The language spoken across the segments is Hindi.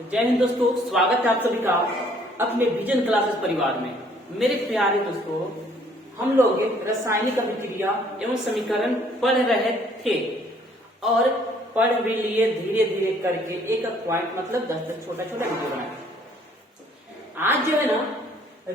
तो जय हिंद दोस्तों, स्वागत है आप सभी का अपने विजन क्लासेस परिवार में। मेरे प्यारे दोस्तों, हम लोग रासायनिक अभिक्रिया एवं समीकरण पढ़ रहे थे और पढ़ भी लिए धीरे धीरे करके एक पॉइंट मतलब 10 छोटा छोटा वीडियो बनाए। आज जो है ना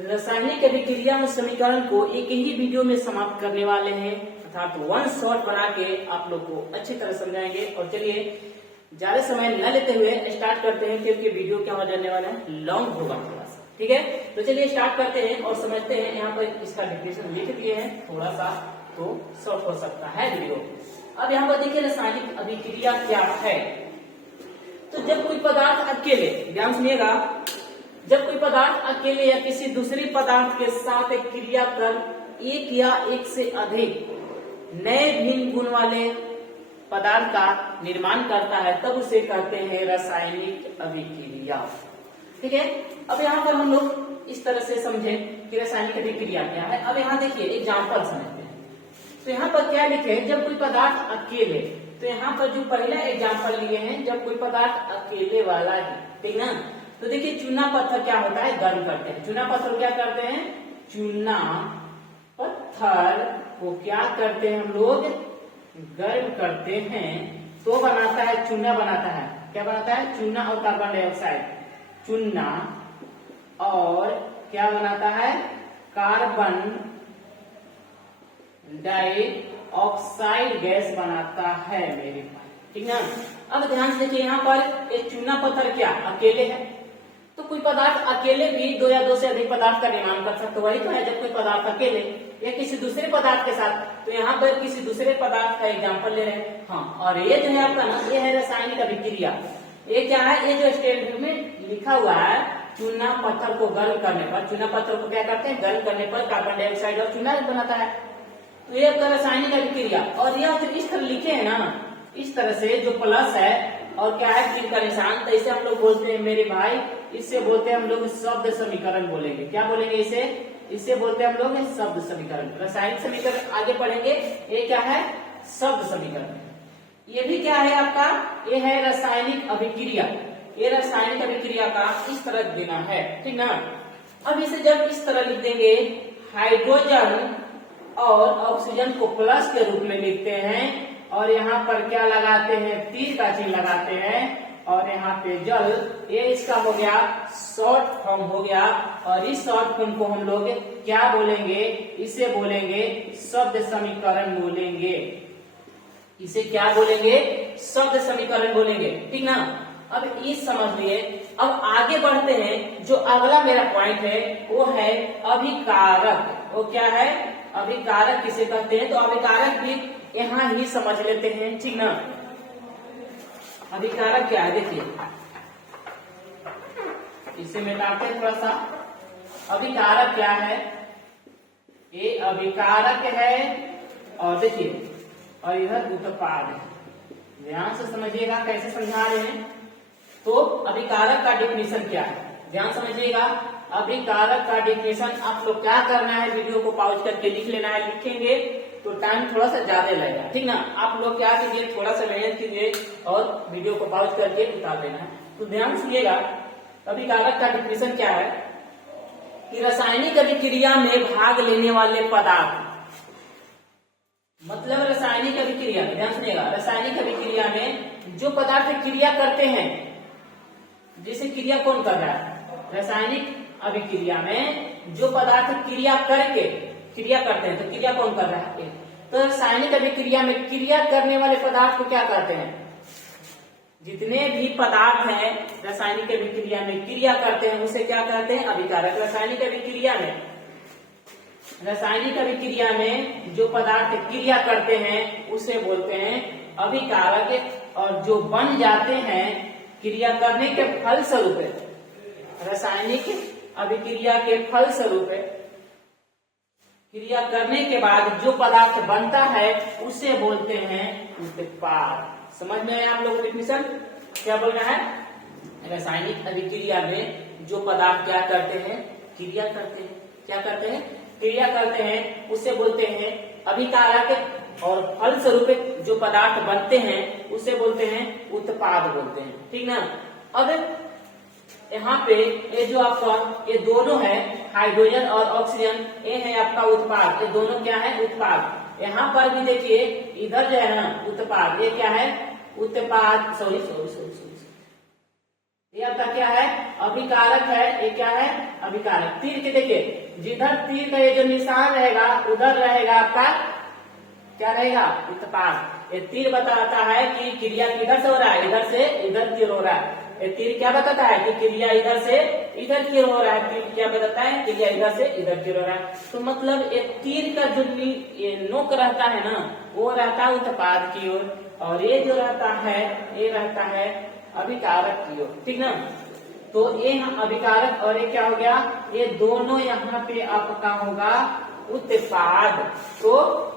रासायनिक अभिक्रिया और समीकरण को एक ही वीडियो में समाप्त करने वाले हैं, अर्थात वन शॉट बना के आप लोग को अच्छी तरह समझाएंगे। और चलिए ज्यादा समय न लेते हुए स्टार्ट करते हैं, क्योंकि वीडियो क्या हो जाने वाला है, लॉन्ग होगा थोड़ा सा। ठीक है, तो चलिए स्टार्ट करते हैं और समझते हैं। यहाँ पर इसका डिफिनेशन लिख दिए हैं, थोड़ा सा तो शॉर्ट हो सकता है वीडियो। अब यहाँ पर देखिए रासायनिक अभिक्रिया क्या है। तो जब कोई पदार्थ अकेले, ध्यान सुनिएगा, जब कोई पदार्थ अकेले या किसी दूसरी पदार्थ के साथ एक क्रिया कर एक या एक से अधिक नए भिन्न गुण वाले पदार्थ का निर्माण करता है, तब उसे कहते हैं रासायनिक अभिक्रिया। ठीक है, अब यहाँ पर हम लोग इस तरह से समझे कि रासायनिक अभिक्रिया क्या है। अब यहाँ देखिए एग्जाम्पल समझते हैं। तो यहाँ पर क्या लिखे, जब कोई पदार्थ अकेले, तो यहाँ पर जो पहला एग्जाम्पल लिए हैं, जब कोई पदार्थ अकेले वाला है, ठीक ना। तो देखिए चूना पत्थर क्या होता है, गर्म करते हैं। चूना पत्थर क्या करते हैं, चूना पत्थर को क्या करते हैं हम लोग, गर्म करते हैं तो बनाता है, चूना बनाता है। क्या बनाता है, चूना और कार्बन डाइऑक्साइड, चूना और क्या बनाता है, कार्बन डाइऑक्साइड गैस बनाता है मेरे भाई। ठीक ना। अब ध्यान से देखिए, यहाँ पर एक चूना पत्थर क्या अकेले है, तो कोई पदार्थ अकेले भी दो या दो से अधिक पदार्थ का निर्माण कर सकते, वही तो है। जब कोई पदार्थ अकेले या किसी दूसरे पदार्थ के साथ, तो यहाँ पर किसी दूसरे पदार्थ का एग्जाम्पल ले रहे हैं। हाँ, और ये जो है आपका ना, ये है रासायनिक अभिक्रिया। ये क्या है, ये जो स्टेटमेंट में लिखा हुआ है, चूना पत्थर को गर्म करने पर, चूना पत्थर को क्या करते हैं, गर्म करने पर कार्बन डाइऑक्साइड और चूना बनाता है। तो ये आपका रासायनिक अभिक्रिया। और यह फिर इस तरह लिखे है ना, इस तरह से जो प्लस है और क्या है तीर का निशान, तो इसे हम लोग बोलते हैं मेरे भाई, इससे बोलते हैं हम लोग शब्द समीकरण बोलेंगे। क्या बोलेंगे इसे बोलते हैं हम लोग शब्द समीकरण। रासायनिक समीकरण आगे पढ़ेंगे, ये क्या है, शब्द समीकरण। ये भी क्या है आपका, ये है रासायनिक अभिक्रिया। ये रासायनिक अभिक्रिया का इस तरह देना है, ठीक ना। अब इसे जब इस तरह लिख देंगे, हाइड्रोजन और ऑक्सीजन को प्लस के रूप में लिखते हैं, और यहाँ पर क्या लगाते हैं, तीर का चिन्ह लगाते हैं, और यहाँ पे जल, ये इसका हो गया शॉर्ट फॉर्म हो गया। और इस शॉर्ट फॉर्म को हम लोग क्या बोलेंगे, इसे बोलेंगे शब्द समीकरण बोलेंगे। इसे क्या बोलेंगे, शब्द समीकरण बोलेंगे। ठीक ना। अब ये समझ लिए। अब आगे बढ़ते हैं, जो अगला मेरा पॉइंट है वो है अभिकारक। वो क्या है, अभिकारक किसे कहते हैं, तो अभिकारक भी यहाँ ही समझ लेते हैं। ठीक ना। अभिकारक क्या है, देखिए इसे मिटाते हैं थोड़ा सा। अभिकारक क्या है, ये अभिकारक है, और देखिए और इधर उत्पाद है। ध्यान से समझिएगा कैसे समझा रहे हैं। तो अभिकारक का डिफिनेशन क्या है, ध्यान समझिएगा। अभिकारक का डिफिनेशन आप लोग क्या करना है, वीडियो को पॉज करके लिख लेना है। लिखेंगे तो टाइम थोड़ा सा ज्यादा लगेगा, ठीक ना। आप लोग क्या कीजिए, थोड़ा सा मेहनत कीजिए और वीडियो को पॉज करके उतार देना है। तो ध्यान सुनिएगा, अभिकारक का डिफिनेशन क्या है कि रासायनिक अभिक्रिया में भाग लेने वाले पदार्थ, मतलब रासायनिक अभिक्रिया में, ध्यान सुनिएगा, रासायनिक अभिक्रिया में जो पदार्थ क्रिया करते हैं, जैसे क्रिया कौन कर रहा है, रासायनिक अभिक्रिया में जो पदार्थ क्रिया करके क्रिया करते हैं, तो क्रिया कौन कर रहा है, तो रासायनिक अभिक्रिया में क्रिया करने वाले पदार्थ को क्या कहते हैं, जितने भी पदार्थ हैं रासायनिक अभिक्रिया में क्रिया करते हैं उसे क्या कहते हैं, अभिकारक। रासायनिक अभिक्रिया में जो पदार्थ क्रिया करते हैं उसे बोलते हैं अभिकारक। और जो बन जाते हैं क्रिया करने के फलस्वरूप, रासायनिक अभिक्रिया के फलस्वरूप क्रिया करने के बाद जो पदार्थ बनता है उसे बोलते हैं उत्पाद। समझ में आया आप लोगों को डिफिनेशन, क्या बोलना है, रासायनिक अभिक्रिया में जो पदार्थ क्या करते हैं, क्रिया करते हैं, क्या करते हैं, क्रिया करते हैं, उसे बोलते हैं अभिकारक। और फलस्वरूप जो पदार्थ बनते हैं उसे बोलते हैं उत्पाद बोलते हैं, ठीक ना। अब यहाँ पे ये जो आपका ये दोनों है हाइड्रोजन और ऑक्सीजन, ये है आपका उत्पाद, ये दोनों क्या है उत्पाद। यहाँ पर भी देखिए इधर जो है ना उत्पाद, ये क्या है उत्पाद, सॉरी सॉरी सॉरी सॉरी, ये आपका क्या है अभिकारक है, ये क्या है अभिकारक। तीर के देखिए जिधर तीर का ये जो निशान रहेगा उधर रहेगा आपका क्या रहेगा उत्पाद। ये तीर बताता है कि क्रिया किधर से हो रहा है, इधर से इधर तीर हो रहा है। ये तीर क्या बताता है कि क्रिया इधर से इधर तीर हो रहा है, तीर क्या बताता है क्रिया इधर से इधर तीर हो रहा है। तो मतलब ये तीर का जो ये नोक रहता है ना वो रहता है उत्पाद की ओर, और ये जो रहता है ये रहता है अभिकारक की ओर, ठीक ना। तो ये अभिकारक और ये क्या हो गया, ये दोनों यहाँ पे आपका होगा उत्पाद। तो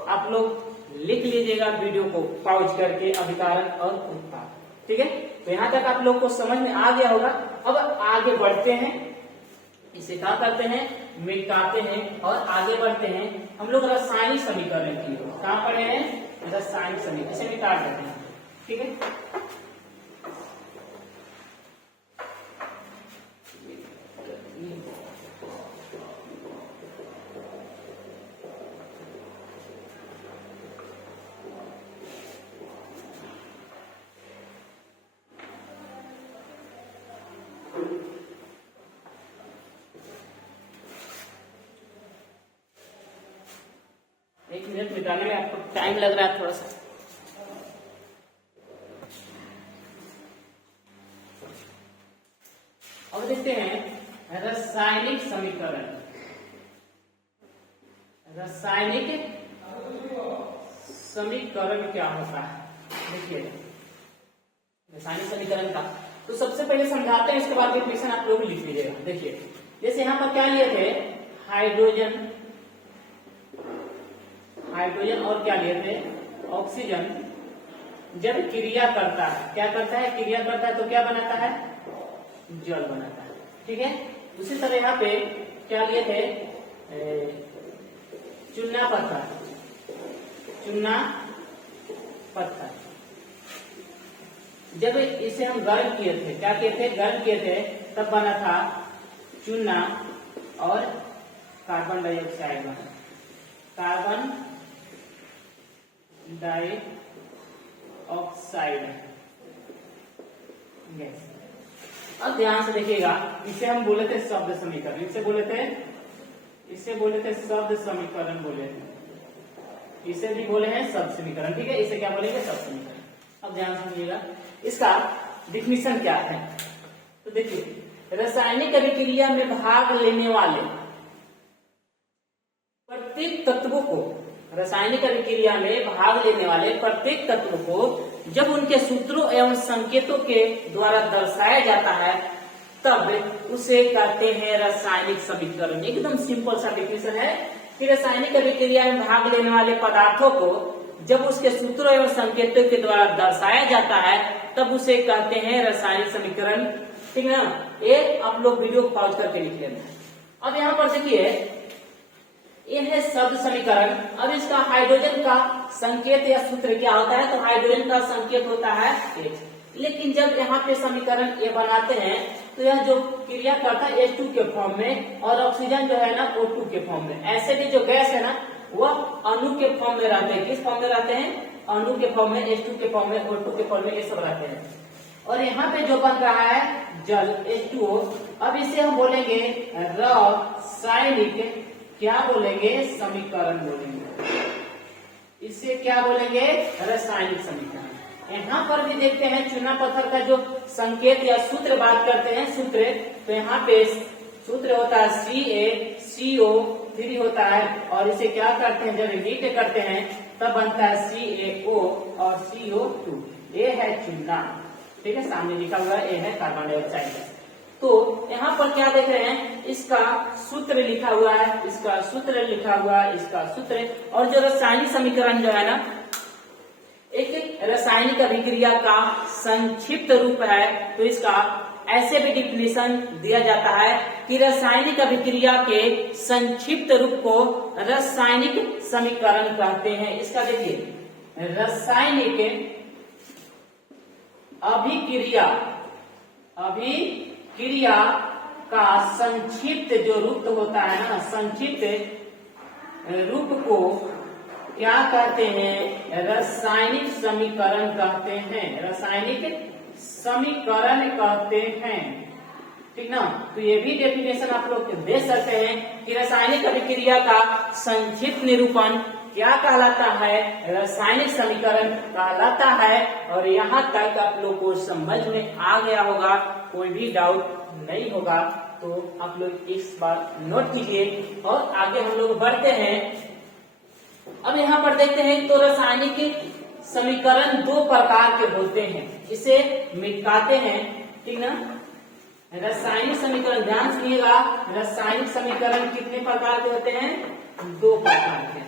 आप लोग लिख लीजिएगा वीडियो को पॉज करके अभिकारक और उत्पाद, ठीक है। तो यहाँ तक आप लोग को समझ में आ गया होगा। अब आगे बढ़ते हैं, इसे क्या करते हैं मिटाते हैं और आगे बढ़ते हैं हम लोग रासायनिक समीकरण की ओर। कहाँ पढ़े हैं रासायनिक समीकरण, इसे मिटा देते हैं, ठीक है। एक मिनट मिटाने में आपको टाइम लग रहा है थोड़ा सा। अब देखते हैं रासायनिक समीकरण। रासायनिक समीकरण क्या होता है, देखिए रासायनिक समीकरण का तो सबसे पहले समझाते हैं, इसके बाद डेफिनेशन आप लोग लिख लीजिएगा। देखिए जैसे यहाँ पर क्या लिए थे हाइड्रोजन, हाइड्रोजन और क्या लिए थे ऑक्सीजन, जब क्रिया करता है क्या करता है क्रिया करता है तो क्या बनाता है जल बनाता है, ठीक है। उसी तरह यहाँ पे क्या लिए थे चूना पत्थर, चूना पत्थर, जब इसे हम गर्म किए थे क्या किए थे गर्म किए थे तब बना था चूना और कार्बन डाइऑक्साइड बना, कार्बन डाइऑक्साइड गैस। अब ध्यान से देखिएगा, इसे हम बोले थे शब्द समीकरण, इसे बोले थे शब्द समीकरण बोले थे, इसे भी बोले हैं शब्द समीकरण, ठीक है। इसे क्या बोलेंगे शब्द समीकरण। अब ध्यान से सुनिएगा इसका डिफिनीशन क्या है। तो देखिए रासायनिक अभिक्रिया में भाग लेने वाले प्रत्येक तत्वों को, रासायनिक अभिक्रिया में भाग लेने वाले प्रत्येक तत्व को जब उनके सूत्रों एवं संकेतों के द्वारा दर्शाया जाता है तब उसे कहते हैं रासायनिक समीकरण। एकदम सिंपल सा डिफिनेशन है कि रासायनिक अभिक्रिया में भाग लेने वाले पदार्थों को जब उसके सूत्रों एवं संकेतों के द्वारा दर्शाया जाता है तब उसे कहते हैं रासायनिक समीकरण, ठीक है ना। ये आप लोग वीडियो पॉज करके लिख लेना। अब यहाँ पर देखिए ये है शब्द समीकरण। अब इसका हाइड्रोजन का संकेत या सूत्र क्या होता है, तो हाइड्रोजन का संकेत होता है H। लेकिन जब यहाँ पे समीकरण ये बनाते हैं तो यह जो क्रिया करता है H2 के फॉर्म में और ऑक्सीजन जो है ना O2 के फॉर्म में। ऐसे भी जो गैस है ना वह अणु के फॉर्म में रहते हैं। किस फॉर्म में रहते हैं अणु के फॉर्म में, H2 के फॉर्म में, O2 के फॉर्म में, ये सब रहते हैं। और यहाँ पे जो बन रहा है जल H2O। अब इसे हम बोलेंगे रासायनिक क्या बोलेंगे समीकरण बोलेंगे, इसे क्या बोलेंगे रासायनिक समीकरण। यहाँ पर भी देखते हैं चूना पत्थर का जो संकेत या सूत्र बात करते हैं सूत्र, तो यहाँ पे सूत्र होता है CaCO3 होता है और इसे क्या करते हैं जब हीट करते हैं तब बनता है CaO और CO2। ये है चूना, ठीक है, सामने लिखा हुआ है, ये है कार्बन डाइऑक्साइड। तो यहाँ पर क्या देख रहे हैं इसका सूत्र लिखा हुआ है, इसका सूत्र लिखा हुआ है, इसका सूत्र। और जो रासायनिक समीकरण जो है ना एक रासायनिक अभिक्रिया का संक्षिप्त रूप है, तो इसका ऐसे भी डिफिनेशन दिया जाता है कि रासायनिक अभिक्रिया के संक्षिप्त रूप को रासायनिक समीकरण कहते हैं। इसका देखिए रासायनिक अभिक्रिया क्रिया का संक्षिप्त जो रूप होता है ना, संक्षिप्त रूप को क्या कहते हैं? रासायनिक समीकरण कहते हैं, रासायनिक समीकरण कहते हैं। ठीक ना? तो ये भी डेफिनेशन आप लोग दे सकते हैं कि रासायनिक अभिक्रिया का संक्षिप्त निरूपण क्या कहलाता है? रासायनिक समीकरण कहलाता है। और यहाँ तक आप लोग को समझ में आ गया होगा, कोई भी डाउट नहीं होगा, तो आप लोग इस बार नोट कीजिए और आगे हम लोग बढ़ते हैं। अब यहाँ पर देखते हैं तो रासायनिक समीकरण दो प्रकार के होते हैं, इसे मिटाते हैं। ठीक ना? रासायनिक समीकरण ध्यान सुनिएगा, रासायनिक समीकरण कितने प्रकार के होते हैं? दो प्रकार के।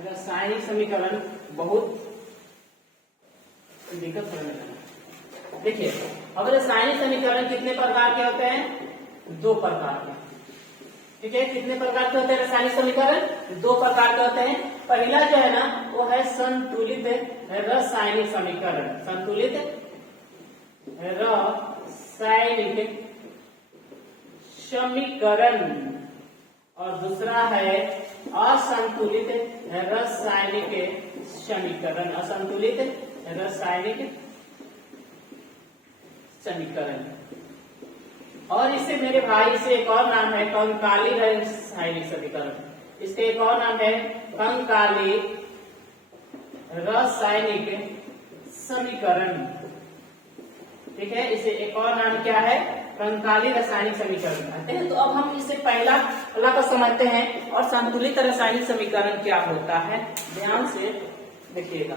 रासायनिक समीकरण बहुत दिक्कत होने लगा। देखिए, अब रासायनिक समीकरण कितने प्रकार के होते हैं? दो प्रकार के। ठीक है, कितने प्रकार के होते हैं रासायनिक समीकरण? दो प्रकार के होते हैं। पहला जो है ना, वो है संतुलित रासायनिक समीकरण, संतुलित रासायनिक समीकरण। और दूसरा है असंतुलित रासायनिक समीकरण, असंतुलित रासायनिक समीकरण। और इससे मेरे भाई, इसे एक और नाम है कंकाली रासायनिक समीकरण। इसका एक और नाम है कंकाली रासायनिक समीकरण। ठीक है, इसे एक और नाम क्या है? कंकाली रासायनिक समीकरण कहते हैं। तो अब हम इसे पहला को समझते हैं और संतुलित रासायनिक समीकरण क्या होता है, ध्यान से देखिएगा।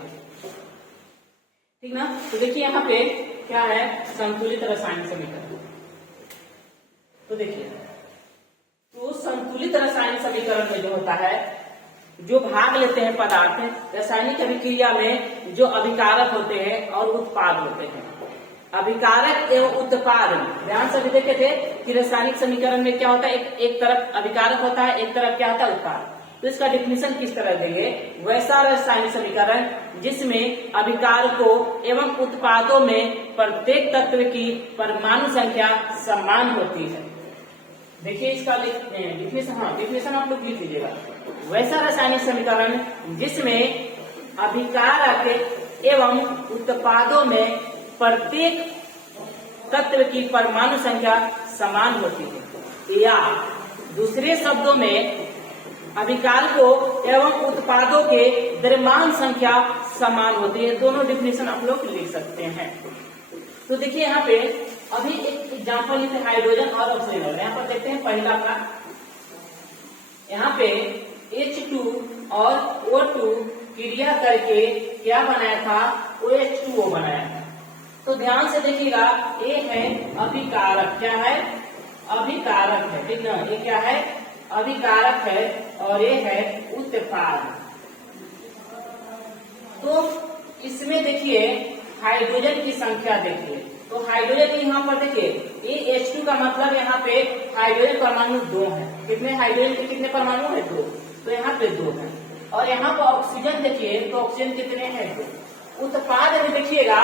ठीक ना? तो देखिए यहाँ पे क्या है संतुलित रासायनिक समीकरण। तो देखिए, तो संतुलित रासायनिक समीकरण में जो होता है, जो भाग लेते हैं पदार्थ रासायनिक अभिक्रिया में, जो अभिकारक होते हैं और उत्पाद होते हैं। अभिकारक एवं उत्पाद, ध्यान से देखे थे कि रासायनिक समीकरण में क्या होता है, एक तरफ अभिकारक होता है, एक तरफ क्या होता है? उत्पाद। तो इसका डिफिनेशन किस तरह देंगे? वैसा रासायनिक समीकरण जिसमें अभिकारकों एवं उत्पादों में प्रत्येक तत्व की परमाणु संख्या समान होती है। देखिए इसका डिफिनेशन, हाँ डिफिनेशन आप लोग लिख लीजिएगा। वैसा रासायनिक समीकरण जिसमें अभिकारक एवं उत्पादों में प्रत्येक तत्व की परमाणु संख्या समान होती है, या दूसरे शब्दों में अभिकारकों एवं उत्पादों के द्रव्यमान संख्या समान होती है। दोनों डिफिनेशन आप लोग लिख सकते हैं। तो देखिए यहाँ पे अभी एक एग्जाम्पल लेते हैं हाइड्रोजन और ऑक्सीजन। यहाँ पर देखते हैं पहला का, यहाँ पे H2 और O2 क्रिया करके क्या बनाया था? OH2O बनाया था। तो ध्यान से देखिएगा, ये है अभिकारक, क्या है? अभिकारक है। ठीक ना? ये क्या है? अभिकारक है और ये है उत्पाद। तो इसमें देखिए हाइड्रोजन की संख्या देखिए, तो हाइड्रोजन की यहाँ पर देखिए, ये H2 का मतलब यहाँ पे हाइड्रोजन परमाणु 2 है। कितने हाइड्रोजन के कितने परमाणु है? 2। तो यहाँ पे 2 है। और यहाँ पर ऑक्सीजन देखिए, तो ऑक्सीजन कितने हैं? 2। उत्पाद में देखिएगा,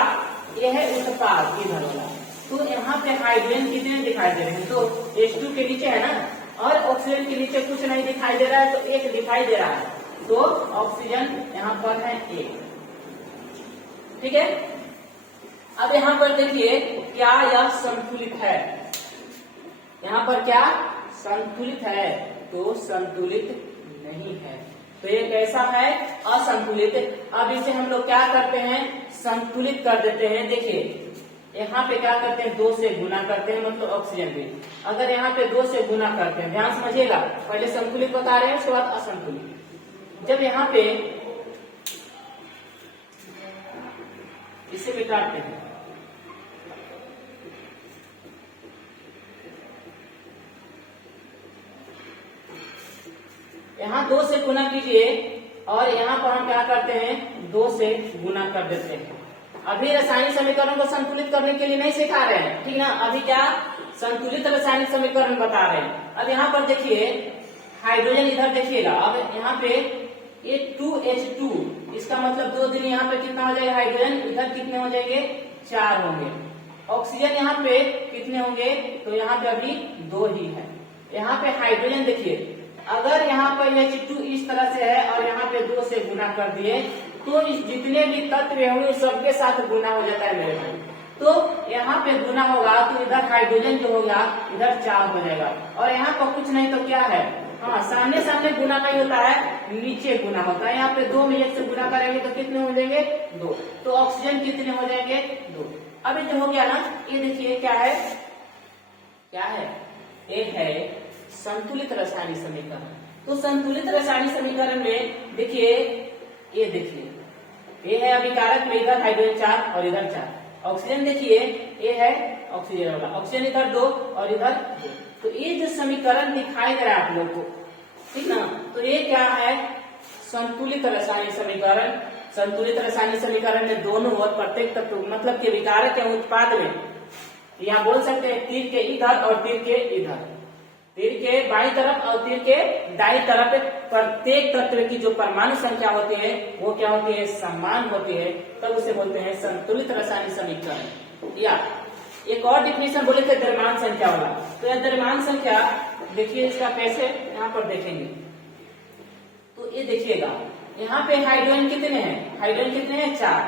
यह है उत्पाद इधर वाला। तो यहाँ पे हाइड्रोजन कितने दिखाई दे रहे हैं? तो H2 के नीचे है ना, और ऑक्सीजन के नीचे कुछ नहीं दिखाई दे रहा है, तो 1 दिखाई दे रहा है। तो ऑक्सीजन यहाँ पर है 1। ठीक है, अब यहाँ पर देखिए क्या यह संतुलित है? यहाँ पर क्या संतुलित है? तो संतुलित नहीं है। तो ये कैसा है? असंतुलित। अब इसे हम लोग क्या करते हैं? संतुलित कर देते हैं। देखिए यहाँ पे क्या करते हैं? 2 से गुना करते हैं, मतलब ऑक्सीजन भी। अगर यहाँ पे 2 से गुना करते हैं, ध्यान समझिएगा, पहले संतुलित बता रहे हैं, उसके बाद असंतुलित। जब यहाँ पे इसे मिटाते हैं, यहाँ 2 से गुना कीजिए और यहाँ पर हम क्या करते हैं 2 से गुना कर देते हैं। अभी रासायनिक समीकरण को संतुलित करने के लिए नहीं सिखा रहे हैं, ठीक ना। अभी क्या संतुलित रासायनिक समीकरण बता रहे हैं। अब यहाँ पर देखिए हाइड्रोजन इधर देखिएगा, अब यहाँ पे ये 2H2, इसका मतलब 2 दिन यहाँ पे कितना हो जाएगा हाइड्रोजन, इधर कितने हो जाएंगे 4 होंगे। ऑक्सीजन यहाँ पे कितने होंगे, तो यहाँ पे अभी 2 ही है। यहाँ पे हाइड्रोजन देखिए, अगर यहाँ पर H2 इस तरह से है और यहाँ पे 2 से गुना कर दिए तो इस जितने भी तत्व होंगे सबके साथ गुना हो जाता है मेरे भाई। तो यहाँ पे गुना होगा तो इधर हाइड्रोजन जो होगा इधर 4 हो जाएगा, और यहाँ पर कुछ नहीं तो क्या है, हाँ सामने सामने गुना नहीं होता है, नीचे गुना होता है। यहाँ पे 2 में 1 से गुना करेंगे तो कितने हो जाएंगे 2, तो ऑक्सीजन कितने हो जाएंगे 2। अभी जो हो गया ना, ये देखिए क्या है, क्या है, ये है संतुलित रासायनिक समीकरण। तो संतुलित रासायनिक समीकरण में देखिए, ये देखिए ये है अभिकारक में इधर हाइड्रोजन 4 और इधर 4। ऑक्सीजन देखिए ये है ऑक्सीजन वाला, ऑक्सीजन इधर 2 और इधर 2। तो ये जो समीकरण दिखाई दे रहा है आप लोग को, ठीक ना, तो ये क्या है संतुलित रासायनिक समीकरण। संतुलित रासायनिक समीकरण में दोनों ओर प्रत्येक तत्व मतलब के विकारक के उत्पाद में, यहाँ बोल सकते हैं तीर के इधर और तीर के इधर, तीर के बाईं तरफ और तीर के दाईं तरफ प्रत्येक तत्व की जो परमाणु संख्या होती है वो क्या होती है, समान होती है, तब उसे बोलते हैं संतुलित रासायनिक समीकरण। या एक और डिफिनेशन बोले थे द्रव्यमान संख्या वाला, तो यह द्रव्यमान संख्या देखिए इसका कैसे यहाँ पर देखेंगे, तो ये देखिएगा यहाँ पे हाइड्रोजन कितने हैं, हाइड्रोजन कितने हैं 4,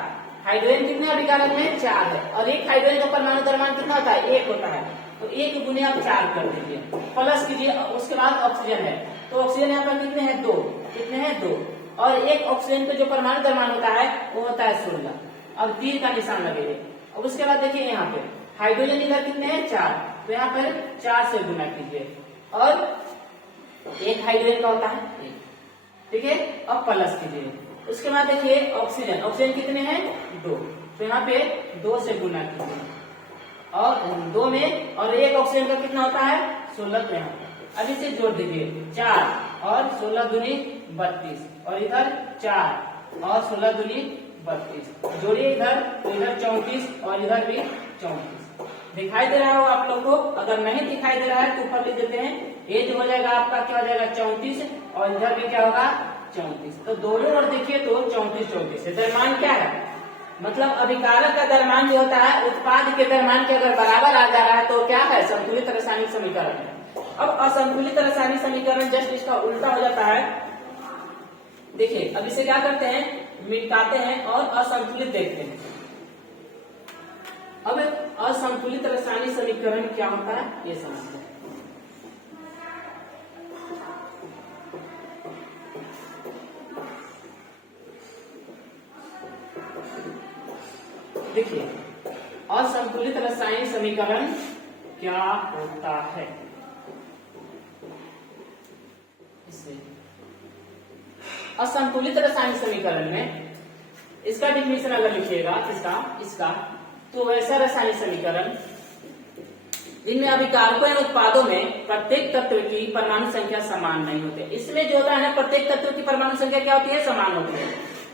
हाइड्रोजन कितने अभिकारक में 4 है, और एक हाइड्रोजन का परमाणु द्रव्यमान कितना होता है 1 होता है, तो 1 गुने आप 4 कर दीजिए, प्लस कीजिए, उसके बाद ऑक्सीजन है, तो ऑक्सीजन यहाँ पर कितने हैं 2, कितने हैं 2, और एक ऑक्सीजन का जो परमाणु द्रव्यमान होता है वो होता है 16। अब तीर का निशान लगेगा, और उसके बाद देखिए यहाँ पे हाइड्रोजन इधर कितने हैं 4, तो यहाँ पर 4 से गुना कीजिए, और एक हाइड्रोजन का होता है 1, ठीक है, अब प्लस कीजिए। उसके बाद देखिए ऑक्सीजन, ऑक्सीजन कितने हैं 2, तो यहाँ पे 2 से गुना कीजिए, और 2 में और एक ऑक्सीजन का कितना होता है 16, तो यहाँ अब इसे जोड़ दीजिए 4 और 16 दूनी 32, और इधर 4 और 16 दूनी 32, जोड़िए इधर तो इधर 34 और इधर भी 34। दिखाई दे रहा हो आप लोग को, अगर नहीं दिखाई दे रहा है तो ऊपर लिख देते हैं, ये जो हो जाएगा आपका क्या हो जाएगा 34, और इधर भी क्या होगा 34, तो दोनों ओर देखिए तो 34 है। द्रव्यमान क्या है, मतलब अभिकारक का द्रव्यमान जो होता है उत्पाद के द्रव्यमान के अगर बराबर आ जा रहा है तो क्या है संतुलित रासायनिक समीकरण है। अब असंतुलित रासायनिक समीकरण जस्ट इसका उल्टा हो जाता है। देखिए अब इसे क्या करते हैं, मिटाते हैं और असंतुलित देखते हैं। अब असंतुलित रासायनिक समीकरण क्या होता है ये समझते हैं। देखिए असंतुलित रासायनिक समीकरण क्या होता है, इससे असंतुलित रासायनिक समीकरण में इसका डिफिनेशन अगर लिखिएगा इसका तो वैसा रासायनिक समीकरण जिनमें अभिकारकों एवं उत्पादों में प्रत्येक तत्व की परमाणु संख्या समान नहीं होती। इसमें जो होता है ना प्रत्येक तत्व की परमाणु संख्या क्या होती है, समान होती है।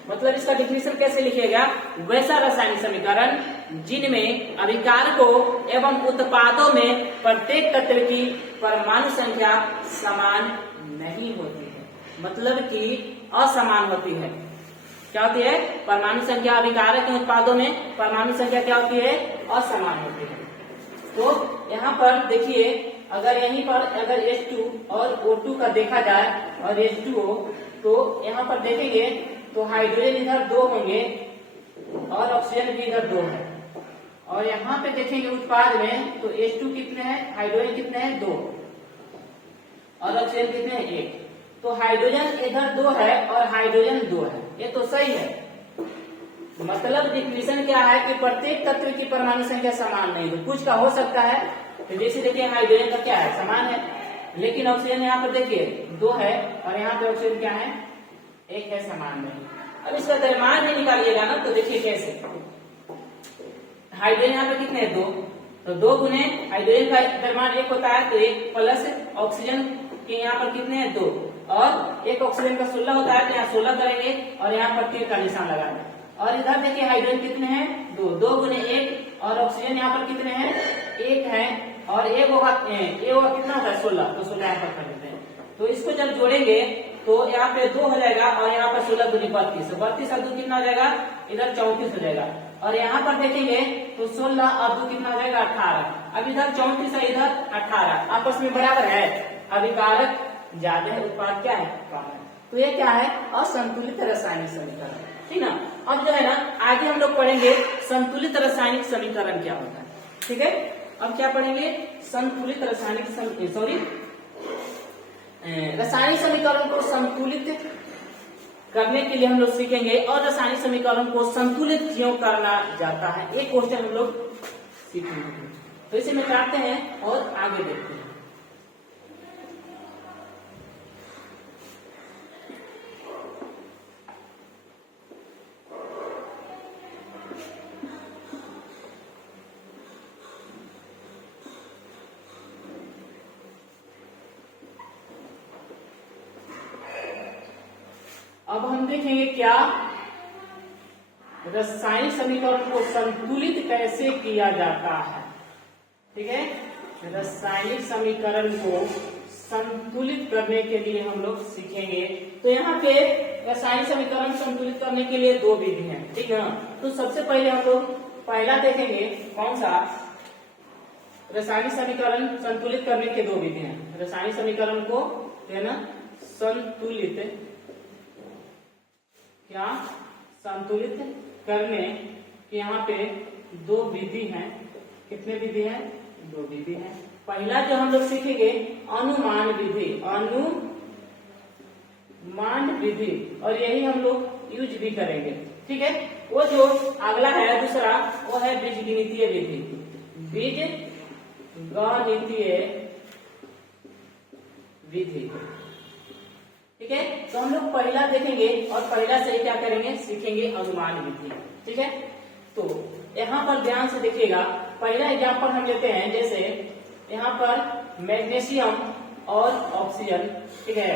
मतलब इसका डिफिनेशन कैसे लिखिएगा, वैसा रासायनिक समीकरण जिनमें अभिकारकों एवं उत्पादों में प्रत्येक तत्व की परमाणु संख्या समान नहीं होती है, मतलब कि असमान होती है। क्या होती है, परमाणु संख्या अभिकारक उत्पादों में परमाणु संख्या क्या होती है, असमान होती है। तो यहाँ पर देखिए अगर यहीं पर अगर H2 और O2 का देखा जाए और H2O, तो यहाँ पर देखेंगे तो हाइड्रोजन इधर 2 होंगे और ऑक्सीजन भी इधर 2 है, और यहाँ पे देखेंगे उत्पाद में तो H2 कितने हैं, हाइड्रोजन कितने हैं 2 और ऑक्सीजन कितने हैं 1, तो हाइड्रोजन इधर 2 है और हाइड्रोजन 2 है, ये तो सही है। मतलब डिफिनेशन क्या है कि प्रत्येक तत्व की परमाणु संख्या समान नहीं है। कुछ का हो सकता है, तो जैसे देखिए हाइड्रोजन का क्या है, समान है, लेकिन ऑक्सीजन यहाँ पर देखिए 2 है और यहाँ पे ऑक्सीजन क्या है 1 है, समान नहीं। अब इसका द्रव्यमान भी निकालिएगा ना, तो देखिए कैसे, हाइड्रोजन यहाँ पे कितने हैं 2, तो 2 गुने हाइड्रोजन का द्रव्यमान 1 होता है, तो 1 प्लस ऑक्सीजन कि यहाँ पर कितने हैं 2, और एक ऑक्सीजन का 16 होता है तो यहाँ 16 करेंगे और यहाँ पर तीर का निशान लगाना। और इधर देखिए हाइड्रोजन कितने हैं 2, 2 गुने 1, और ऑक्सीजन यहाँ पर कितने हैं 1 है, और एक होगा ए होगा कितना होता है 16, तो 16 यहाँ पर कर देते हैं। तो इसको जब जोड़ेंगे तो यहाँ पे 2 हो जाएगा, और यहाँ पर 16 दूनी 32, 32 और 2 कितना हो जाएगा इधर 34 हो जाएगा, और यहाँ पर देखेंगे तो 16 और 2 कितना हो जाएगा 18। अब इधर 34 है इधर 18 आपस में बराबर है, अभिकारक ज्यादा है, उत्पाद क्या है कम है। तो ये क्या है असंतुलित रासायनिक समीकरण, ठीक ना। अब जो है ना आगे हम लोग पढ़ेंगे संतुलित रासायनिक समीकरण क्या होता है, ठीक है। अब क्या पढ़ेंगे संतुलित रासायनिक समीकरण को संतुलित करने के लिए हम लोग सीखेंगे, और रासायनिक समीकरण को संतुलित क्यों करना जाता है एक क्वेश्चन हम लोग सीखेंगे। तो इसे मिटाते हैं और आगे देखते हैं। अब हम देखेंगे क्या रासायनिक समीकरण को संतुलित कैसे किया जाता है, ठीक है। रासायनिक समीकरण को संतुलित करने के लिए हम लोग सीखेंगे। तो यहाँ पे रासायनिक समीकरण संतुलित करने के लिए 2 विधि हैं, ठीक है। तो सबसे पहले हम लोग पहला देखेंगे कौन सा, रासायनिक समीकरण संतुलित करने के 2 विधि हैं। रासायनिक समीकरण को है ना संतुलित क्या संतुलित करने के यहाँ पे 2 विधि हैं। कितने विधि हैं 2 विधि हैं। पहला जो हम लोग सीखेंगे अनुमान विधि, अनुमान विधि, और यही हम लोग यूज भी करेंगे, ठीक है। वो जो अगला है दूसरा वो है बीजगणितीय विधि, बीजगणितीय विधि, ठीक है। तो हम लोग पहला देखेंगे और पहला से क्या करेंगे सीखेंगे अनुमान विधि, ठीक है। तो यहाँ पर ध्यान से देखिएगा, पहला एग्जाम्पल हम लेते हैं, जैसे यहाँ पर मैग्नीशियम और ऑक्सीजन, ठीक है।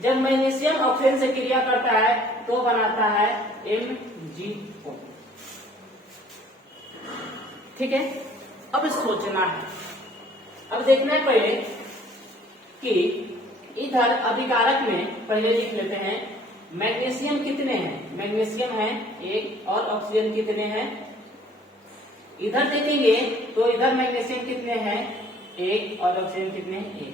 जब मैग्नीशियम ऑक्सीजन से क्रिया करता है तो बनाता है MgO, ठीक है। अब सोचना है, अब देखना है पहले कि इधर अभिकारक में पहले लिख लेते हैं मैग्नीशियम कितने हैं, मैग्नीशियम है 1 और ऑक्सीजन कितने हैं, इधर देखेंगे तो इधर मैग्नीशियम कितने हैं 1 और ऑक्सीजन कितने हैं 1।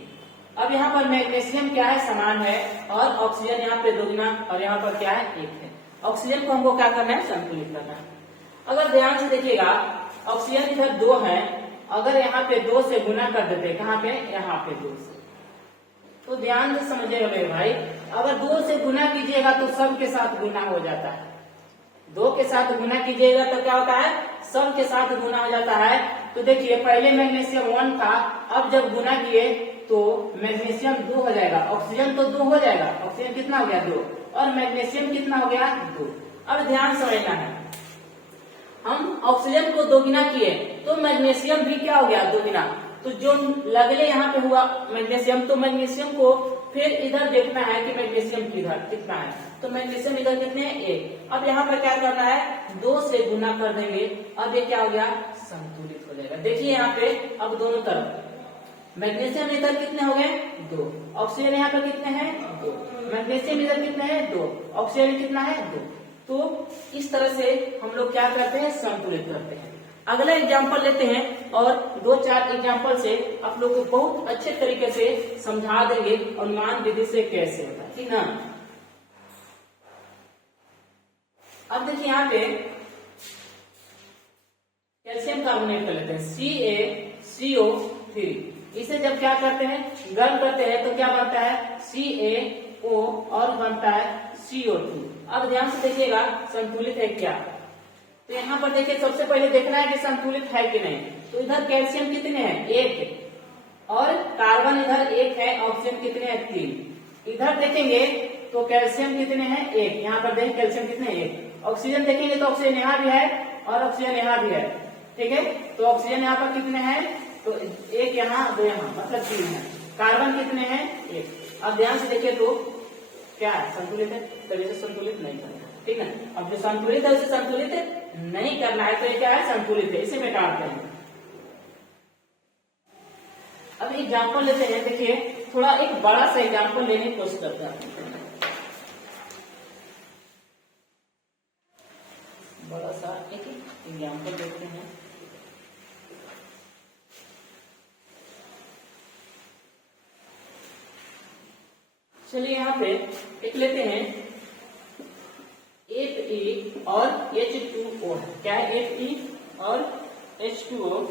अब यहाँ पर मैग्नीशियम क्या है समान है, और ऑक्सीजन यहाँ पे 2 गुना, और यहाँ पर क्या है 1 है। ऑक्सीजन को हमको क्या करना है संतुलित करना है। अगर ध्यान से देखिएगा ऑक्सीजन इधर 2 है, अगर यहाँ पे 2 से गुना कर देते, कहाँ पे यहाँ पे 2 से, तो ध्यान से समझिएगा मेरे भाई, अगर 2 से गुना कीजिएगा तो सब के साथ गुना हो जाता है, 2 के साथ गुना कीजिएगा तो क्या होता है सब के साथ गुना हो जाता है। तो देखिए पहले मैग्नीशियम 1 था, अब जब गुना किए तो मैग्नीशियम 2 हो जाएगा, ऑक्सीजन तो 2 हो जाएगा, ऑक्सीजन कितना हो गया 2, और मैग्नीशियम कितना हो गया 2। अब ध्यान समझना है, हम ऑक्सीजन को 2 गुना किए तो मैग्नीशियम भी क्या हो गया 2 गुना, तो जो लगले यहाँ पे हुआ मैग्नीशियम, तो मैग्नीशियम को फिर इधर देखना है कि मैग्नीशियम किधर कितना है, तो मैग्नीशियम इधर कितने हैं 1। अब यहाँ पर क्या करना है 2 से गुना कर देंगे, अब ये क्या हो गया संतुलित हो जाएगा। देखिए यहाँ पे अब दोनों तरफ मैग्नीशियम इधर कितने हो गए 2, ऑक्सीजन यहाँ पर कितने हैं 2, मैग्नीशियम इधर कितने हैं 2, ऑक्सीजन कितना है 2। तो इस तरह से हम लोग क्या करते हैं संतुलित करते हैं। अगला एग्जाम्पल लेते हैं और 2-4 एग्जाम्पल से आप लोग को बहुत अच्छे तरीके से समझा देंगे अनुमान विधि से कैसे होता है, ठीक ना। अब देखिए यहाँ पे कैल्शियम कार्बोनेट कर लेते हैं CaCO3, इसे जब क्या करते हैं गर्म करते हैं तो क्या बनता है CaO और बनता है CO2। अब ध्यान से देखिएगा संतुलित है क्या, तो यहाँ पर देखिए सबसे पहले देखना है कि संतुलित है कि नहीं। तो इधर कैल्शियम कितने हैं 1 और कार्बन इधर 1 है, ऑक्सीजन कितने हैं 3। इधर देखेंगे तो कैल्शियम कितने हैं 1, यहाँ पर देखें कैल्शियम कितने हैं 1। ऑक्सीजन देखेंगे तो ऑक्सीजन यहाँ भी है और ऑक्सीजन यहाँ भी है, ठीक है। तो ऑक्सीजन यहाँ पर कितने हैं तो 1 यहाँ 2 यहाँ मतलब 3 है। कार्बन कितने हैं एक। अब ध्यान से देखिए तो क्या है, संतुलित है, तभी से संतुलित नहीं करना है, ठीक है। अब जो संतुलित है उसे संतुलित नहीं करना है, तो ये क्या है, संतुलित है, इसे मिटाते हैं। अब एग्जाम्पल लेते हैं, देखिए थोड़ा एक बड़ा सा एग्जाम्पल लेने की कोशिश करते हैं। बड़ा सा एक एग्जाम्पल देखते हैं। चलिए यहाँ पे एक लेते हैं, Fe और H2O है, क्या है, Fe और H2O।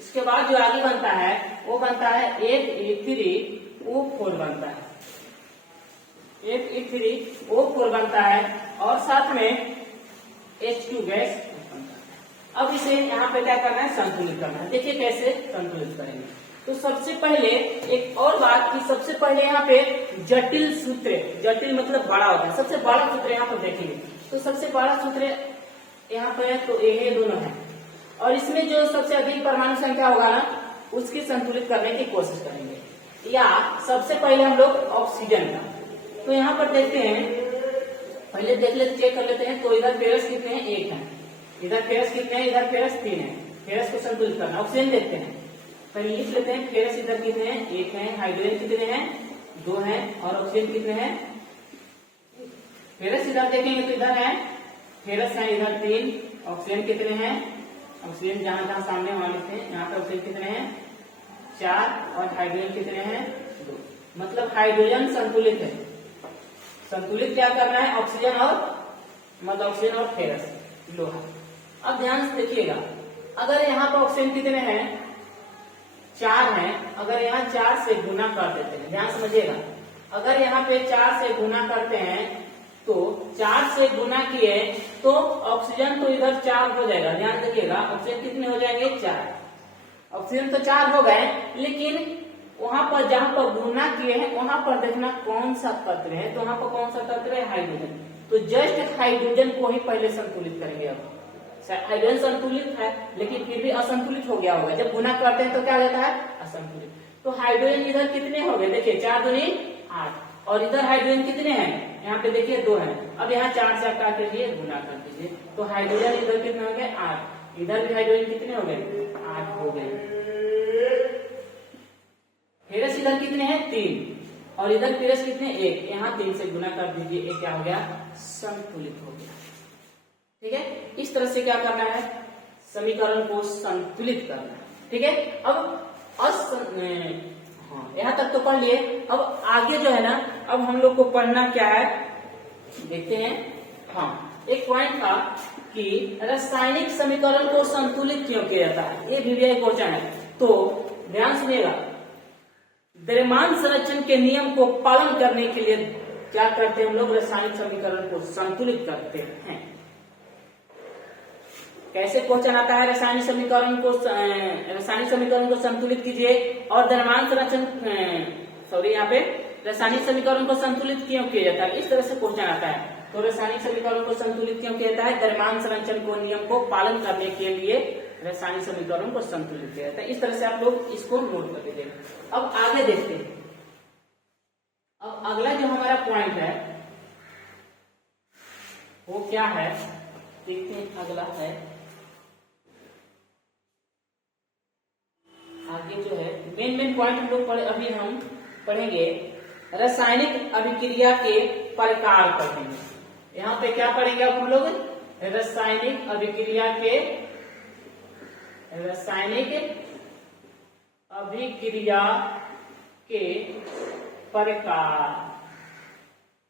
इसके बाद जो आगे बनता है वो बनता है Fe3O4 बनता है, Fe3O4 बनता है, और साथ में H2 गैस बनता है। अब इसे यहाँ पे क्या करना है, संतुलित करना है। देखिए कैसे संतुलित करेंगे। तो सबसे पहले एक और बात कि सबसे पहले यहाँ पे जटिल सूत्र, जटिल मतलब बड़ा होता है, सबसे बड़ा सूत्र यहाँ पर देखेंगे। तो सबसे बड़ा सूत्र यहाँ पर है, तो ये दोनों है, और इसमें जो सबसे अधिक परमाणु संख्या होगा ना, उसकी संतुलित करने की कोशिश करेंगे। या सबसे पहले हम लोग ऑक्सीजन का, तो यहाँ पर देखते हैं, पहले देख लेते, चेक कर लेते हैं। तो इधर फेरस कितने हैं, एक है, इधर फेरस कितने हैं, इधर फेरस 3 है, फेरस को संतुलित करना। ऑक्सीजन देखते हैं, पहले लिख लेते हैं, फेरस इधर कितने हैं, एक है, हाइड्रोजन कितने हैं, 2 हैं, और ऑक्सीजन कितने हैं, फेरस इधर देखेंगे तो इधर है, फेरस है इधर 3, ऑक्सीजन कितने हैं, ऑक्सीजन जहां जहां सामने वहां लिखते हैं, यहाँ पे ऑक्सीजन कितने हैं, 4, और हाइड्रोजन कितने हैं, 2। मतलब हाइड्रोजन संतुलित है। संतुलित क्या करना है, ऑक्सीजन और, मतलब ऑक्सीजन और फेरस, लोहा। अब ध्यान से देखिएगा, अगर यहाँ पर ऑक्सीजन कितने हैं, 4 है, अगर यहाँ 4 से गुना कर देते हैं, ध्यान समझिएगा, अगर यहाँ पे 4 से गुना करते हैं, तो 4 से गुना किए तो ऑक्सीजन तो इधर 4 हो जाएगा। ध्यान देखिएगा, ऑक्सीजन कितने हो जाएंगे, 4। ऑक्सीजन तो 4 हो गए, लेकिन वहां पर जहां पर गुना किए हैं वहां पर देखना कौन सा तत्व है, तो वहां पर कौन सा तत्व है, हाइड्रोजन। तो जस्ट हाइड्रोजन को ही पहले संतुलित करेंगे। अब हाइड्रोजन संतुलित है, लेकिन फिर भी असंतुलित हो गया होगा, जब गुना करते हैं तो क्या हो जाता है, असंतुलित। तो हाइड्रोजन इधर कितने हो गए, देखिए 4 दूनी 8, और इधर हाइड्रोजन कितने हैं, यहाँ पे देखिए 2 है। अब यहाँ 4 से हटा के लिए गुना कर दीजिए, तो हाइड्रोजन इधर कितने हो गए, 8, इधर भी हाइड्रोजन कितने हो गए, 8 हो गए। फेरस इधर कितने हैं, 3, और इधर फेरस कितने, 1, यहाँ 3 से गुना कर दीजिए, एक क्या हो गया, संतुलित हो गया। ठीक है, इस तरह से क्या करना है, समीकरण को संतुलित करना है। ठीक है, अब यहाँ तक तो पढ़ लिए। अब आगे जो है ना, अब हम लोग को पढ़ना क्या है, देखते हैं। हाँ, एक पॉइंट था कि रासायनिक समीकरण को संतुलित क्यों किया जाता है, ये भी क्वेश्चन है। तो ध्यान सुनिएगा, द्रव्यमान संरक्षण के नियम को पालन करने के लिए क्या करते हैं हम लोग, रासायनिक समीकरण को संतुलित करते हैं। कैसे क्वेश्चन आता है, रासायनिक समीकरण को संतुलित कीजिए, और द्रव्यमान संरक्षण, यहाँ पे रासायनिक समीकरण को संतुलित क्यों किया जाता है, इस तरह से क्वेश्चन आता है। तो रासायनिक समीकरण को संतुलित क्यों किया जाता है, द्रव्यमान संरक्षण को नियम को पालन करने के लिए रासायनिक समीकरण को संतुलित किया जाता है। इस तरह से आप लोग इसको नोट करके देखें। अब आगे देखते हैं। अब अगला जो हमारा पॉइंट है वो क्या है, देखते हैं। अगला है, आगे जो है मेन पॉइंट हम लोग अभी हम पढ़ेंगे, रासायनिक अभिक्रिया के प्रकार पढ़ेंगे। यहाँ पे क्या पढ़ेंगे अब हम लोग, रासायनिक अभिक्रिया के प्रकार।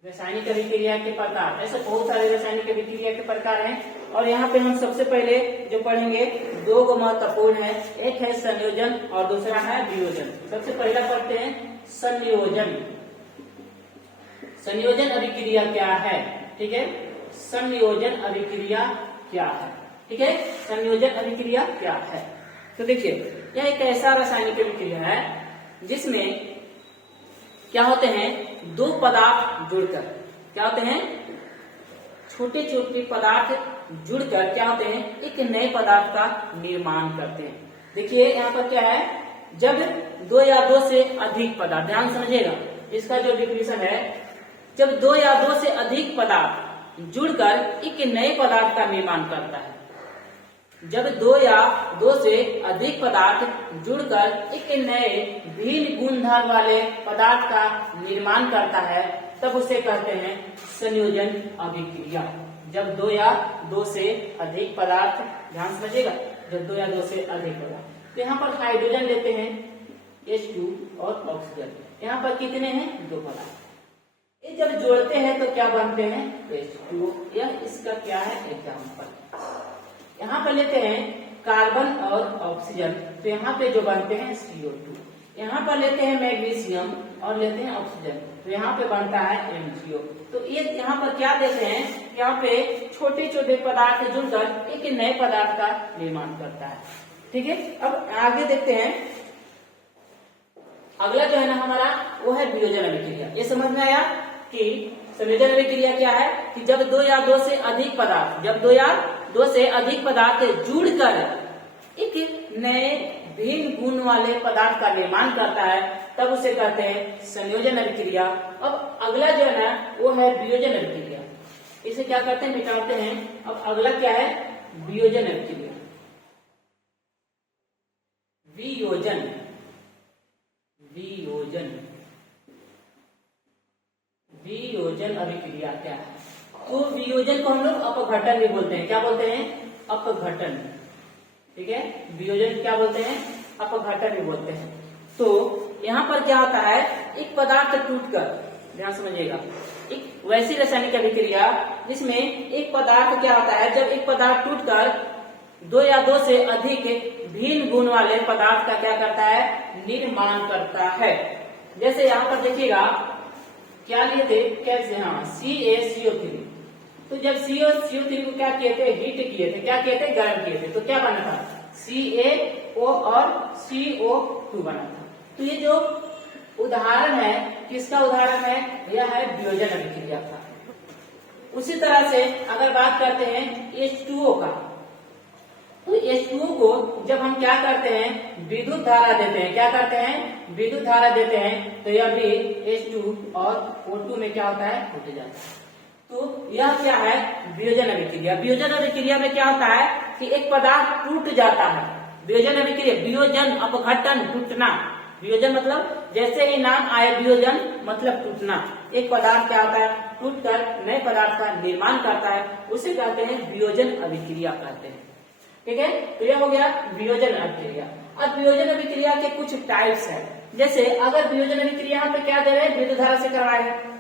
रासायनिक अभिक्रिया के प्रकार, ऐसे बहुत सारे रासायनिक अभिक्रिया के प्रकार हैं, और यहाँ पे हम सबसे पहले जो पढ़ेंगे 2 महत्वपूर्ण है, एक है संयोजन और दूसरा है वियोजन। सबसे पहला पढ़ते हैं संयोजन। संयोजन अभिक्रिया क्या है, ठीक है, संयोजन अभिक्रिया क्या है, ठीक है, संयोजन अभिक्रिया क्या है। तो देखिए, यह एक ऐसा रासायनिक अभिक्रिया है जिसमें क्या होते हैं, 2 पदार्थ जुड़कर, क्या होते हैं, छोटे छोटे पदार्थ जुड़कर क्या होते हैं, एक नए पदार्थ का निर्माण करते हैं। देखिए यहाँ पर क्या है, जब दो या दो से अधिक पदार्थ, ध्यान समझिएगा इसका जो डिफिनेशन है, जब दो या दो से अधिक पदार्थ जुड़कर एक नए पदार्थ का निर्माण करता है। जब दो या दो से अधिक पदार्थ जुड़कर एक नए भिन्न गुणधर्म वाले पदार्थ का निर्माण करता है तब उसे कहते हैं संयोजन अभिक्रिया। जब दो या दो से अधिक पदार्थ, ध्यान समझिएगा, जब दो या दो से अधिक पदार्थ, तो यहाँ पर हाइड्रोजन लेते हैं H2 और ऑक्सीजन, यहाँ पर कितने हैं, दो पदार्थ, ये जब जोड़ते हैं तो क्या बनते हैं, H2। यह इसका क्या है एग्जाम्पल। यहाँ पर लेते हैं कार्बन और ऑक्सीजन, तो यहाँ पे जो बनते हैं CO2। यहाँ पर लेते हैं मैग्नीशियम और लेते हैं ऑक्सीजन, तो यहाँ पे बनता है MgO। तो ये यहाँ पर क्या देते हैं, यहाँ पे छोटे छोटे पदार्थ जुड़कर एक नए पदार्थ का निर्माण करता है। ठीक है, अब आगे देखते हैं, अगला जो है ना हमारा वो है वियोजन अभिक्रिया। ये समझ में आया कि संयोजन अभिक्रिया क्या है, कि जब दो या दो से अधिक पदार्थ, जब दो या दो से अधिक पदार्थ जुड़कर एक नए भिन्न गुण वाले पदार्थ का निर्माण करता है तब उसे कहते हैं संयोजन अभिक्रिया। अब अगला जो है ना वो है वियोजन अभिक्रिया। इसे क्या करते हैं, मिटाते हैं। अब अगला क्या है, वियोजन अभिक्रिया। वियोजन, वियोजन, वियोजन अभिक्रिया क्या है, तो वियोजन को हम लोग अपघटन भी बोलते हैं। क्या बोलते हैं, अपघटन। ठीक है, वियोजन क्या बोलते हैं, अपघटन भी बोलते हैं। तो यहाँ पर क्या होता है, एक पदार्थ टूटकर, ध्यान समझिएगा, एक वैसी रासायनिक अभिक्रिया जिसमें एक पदार्थ क्या होता है, जब एक पदार्थ टूटकर दो या दो से अधिक भिन्न गुण वाले पदार्थ का क्या करता है, निर्माण करता है। जैसे यहाँ पर देखिएगा क्या लिए थे, कैसे, हाँ, CaCO3। तो जब CO3 को क्या किए थे, हीट किए थे, क्या किए थे, गर्म किए थे, तो क्या बना था, CaO और CO2 बना था। तो ये जो उदाहरण है, किसका उदाहरण है, यह है वियोजन अभिक्रिया का। उसी तरह से अगर बात करते हैं H2O का, तो H2O को जब हम क्या करते हैं, विद्युत धारा देते हैं, क्या करते हैं, विद्युत धारा देते हैं, तो यह भी H2 और O2 में क्या होता है, टूट जाता है। तो यह क्या है, वियोजन अभिक्रिया। वियोजन अभिक्रिया में क्या होता है कि एक पदार्थ टूट जाता है। वियोजन अभिक्रिया, वियोजन, अपघटन, टूटना। वियोजन मतलब जैसे ही नाम आए, वियोजन मतलब टूटना। एक पदार्थ क्या होता है, टूटकर नए पदार्थ का निर्माण करता है, उसे कहते हैं वियोजन अभिक्रिया कहते हैं। ठीक है, तो यह हो गया वियोजन अभिक्रिया। अब वियोजन अभिक्रिया के कुछ टाइप्स हैं। जैसे अगर वियोजन अभिक्रिया यहाँ पे क्या दे रहे हैं, विद्युत धारा से करवाए हैं,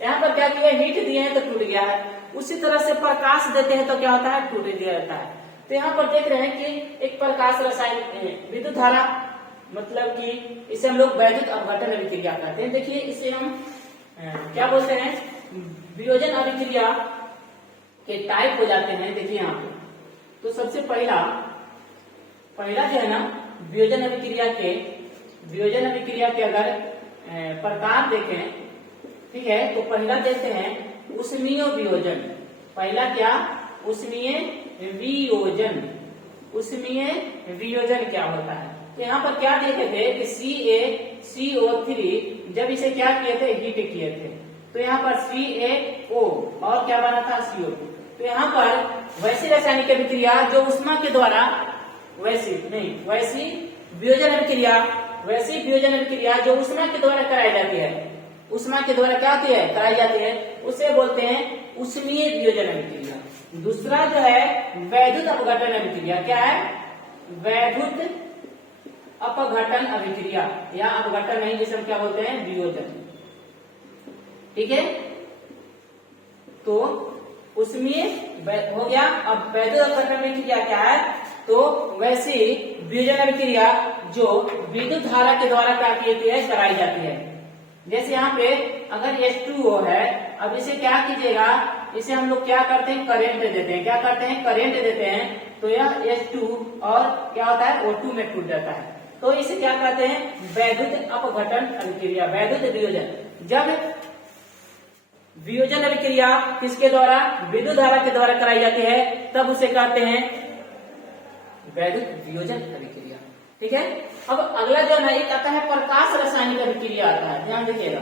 यहाँ पर क्या किया, हीट दिए हैं तो टूट गया है। उसी तरह से प्रकाश देते हैं तो क्या होता है, टूट गया रहता है। तो यहाँ पर देख रहे हैं कि एक प्रकाश रासायनिक विद्युत धारा, मतलब कि इसे हम लोग वैद्युत अपघटन अभिक्रिया कहते हैं। देखिए इसे हम क्या बोलते हैं, वियोजन अभिक्रिया के टाइप हो जाते हैं। देखिए यहाँ पे तो सबसे पहला जो है ना, वियोजन अभिक्रिया के अगर प्रकार देखें, ठीक है, तो पहला देखते हैं उष्मीय वियोजन। पहला क्या, उष्मीय वियोजन। उष्मीय वियोजन क्या होता है, तो यहाँ पर क्या देखे थे कि CaCO3 जब इसे क्या किए थे, हीट किए थे, तो यहाँ पर CaO और क्या बना था, CO2। तो यहाँ पर वैसी रासायनिक अभिक्रिया जो उष्मा के द्वारा, वैसी वियोजन अभिक्रिया जो उष्मा के द्वारा कराई जाती है, उष्मा के द्वारा क्या होती है, कराई जाती है, उसे बोलते हैं उष्मीय वियोजन अभिक्रिया। दूसरा जो है वैद्युत अपघटन अभिक्रिया। क्या है, वैद्युत अपघटन अभिक्रिया, या अपघटन नहीं, जिसे हम क्या बोलते हैं, वियोजन। ठीक है, तो उष्मीय हो गया। अब वैद्युत अपघटन अभिक्रिया क्या है, तो वैसी वियोजन अभिक्रिया जो विद्युत धारा के द्वारा क्या की है, कराई जाती है। जैसे यहाँ पे अगर H2O है, अब इसे क्या कीजिएगा, इसे हम लोग क्या करते हैं, करंट देते हैं। क्या करते हैं, करंट देते हैं, तो यह H2 और क्या होता है, O2 में टूट जाता है। तो इसे क्या कहते हैं, वैद्युत अपघटन अभिक्रिया, वैद्युत वियोजन। जब वियोजन अभिक्रिया किसके द्वारा, विद्युत धारा के द्वारा कराई जाती है, तब उसे कहते हैं वैद्युत वियोजन अभिक्रिया। ठीक है। अब अगला जो है ना, एक आता है प्रकाश रासायनिक अभिक्रिया आता है, ध्यान देखिएगा।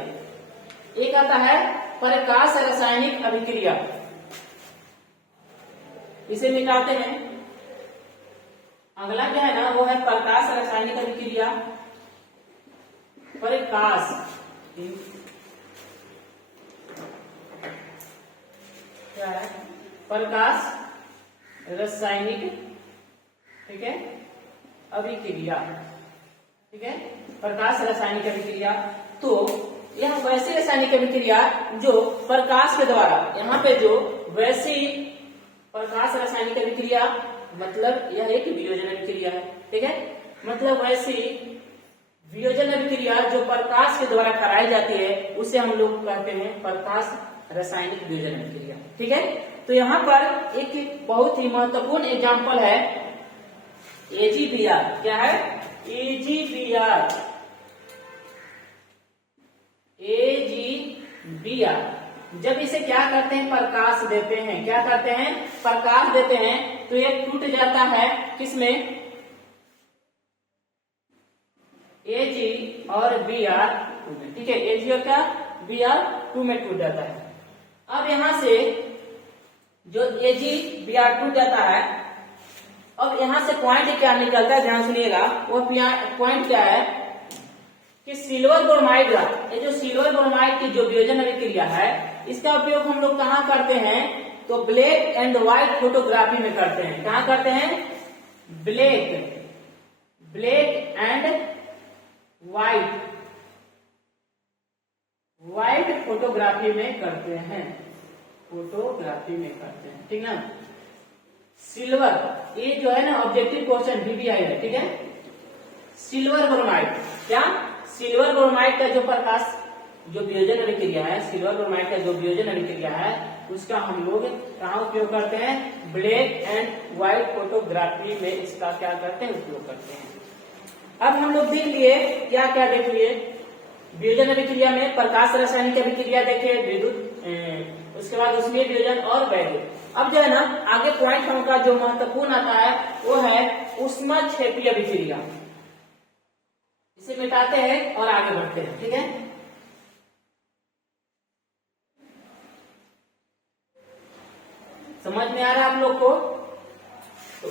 एक आता है प्रकाश रासायनिक अभिक्रिया, इसे मिटाते हैं। अगला क्या है ना, वो है प्रकाश रासायनिक अभिक्रिया। प्रकाश क्या है, प्रकाश रासायनिक, ठीक है, अभिक्रिया, ठीक है, प्रकाश रासायनिक अभिक्रिया। तो यह वैसी रासायनिक अभिक्रिया जो प्रकाश के द्वारा, यहाँ पे जो वैसी प्रकाश रासायनिक अभिक्रिया मतलब यह एक वियोजन अभिक्रिया है, ठीक है। मतलब वैसी वियोजन अभिक्रिया जो प्रकाश के द्वारा कराई जाती है उसे हम लोग कहते हैं प्रकाश रासायनिक वियोजन अभिक्रिया, ठीक है। तो यहाँ पर एक बहुत ही महत्वपूर्ण एग्जाम्पल है AgBr। क्या है, AgBr। जब इसे क्या करते हैं, प्रकाश देते हैं, क्या करते हैं, प्रकाश देते हैं, तो ये टूट जाता है किसमें, Ag और Br में, ठीक है। Ag और क्या, Br2 में टूट जाता है। अब यहां से जो AgBr टूट जाता है, अब यहां से पॉइंट क्या निकलता है, ध्यान सुनिएगा। वो पॉइंट क्या है कि सिल्वर ब्रोमाइड, ये जो सिल्वर ब्रोमाइड की जो वियोजन अभिक्रिया है, इसका उपयोग हम लोग कहाँ करते हैं, तो ब्लैक एंड व्हाइट फोटोग्राफी में करते हैं। कहाँ करते हैं, ब्लैक एंड व्हाइट फोटोग्राफी में करते हैं, ठीक ना। सिल्वर, ये जो है ना ऑब्जेक्टिव क्वेश्चन BBI है, ठीक है। सिल्वर ब्रोमाइड, क्या, सिल्वर ब्रोमाइड का जो प्रकाश जो वियोजन अभिक्रिया है, सिल्वर ब्रोमाइड का जो वियोजन अभिक्रिया है, उसका हम लोग कहाँ उपयोग करते हैं, ब्लैक एंड व्हाइट फोटोग्राफी में इसका क्या करते हैं, उपयोग करते हैं। अब हम लोग देख लिए क्या क्या, देख लिए वियोजन अभिक्रिया में प्रकाश रासायनिक अभिक्रिया देखे, विद्युत, उसके बाद उसमें वियोजन और वैद्युत। अब जो है ना आगे पॉइंट हमका जो महत्वपूर्ण आता है वो है ऊष्माक्षेपी अभिक्रिया। इसे मिटाते हैं और आगे बढ़ते हैं, ठीक है। समझ में आ रहा है आप लोग को, तो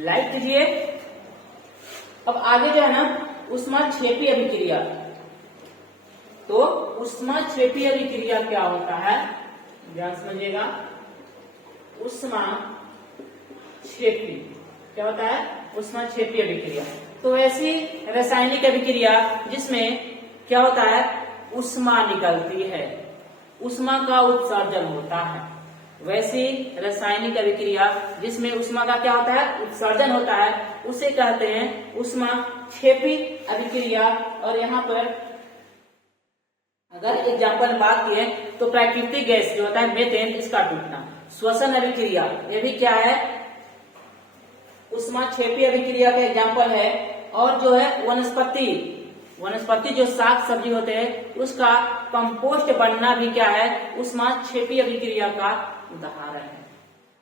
लाइक कीजिए। अब आगे जो है ना ऊष्माक्षेपी अभिक्रिया, तो ऊष्माक्षेपी अभिक्रिया क्या होता है, ध्यान समझिएगा। ऊष्माक्षेपी क्या होता है, ऊष्माक्षेपी अभिक्रिया तो ऐसी रासायनिक अभिक्रिया जिसमें क्या होता है, ऊष्मा निकलती है, ऊष्मा का उत्सर्जन होता है। वैसी रासायनिक अभिक्रिया जिसमें ऊष्मा का क्या होता है, उत्सर्जन होता है, उसे कहते हैं ऊष्माक्षेपी अभिक्रिया। और यहाँ पर अगर एग्जाम्पल बात की है तो प्राकृतिक गैस जो होता है मेथेन, इसका टूटना। श्वसन अभिक्रिया, ये भी क्या है, ऊष्माक्षेपी अभिक्रिया का एग्जाम्पल है। और जो है वनस्पति जो साग सब्जी होते हैं उसका कंपोस्ट बनना भी क्या है, ऊष्माक्षेपी अभिक्रिया का उदाहरण है।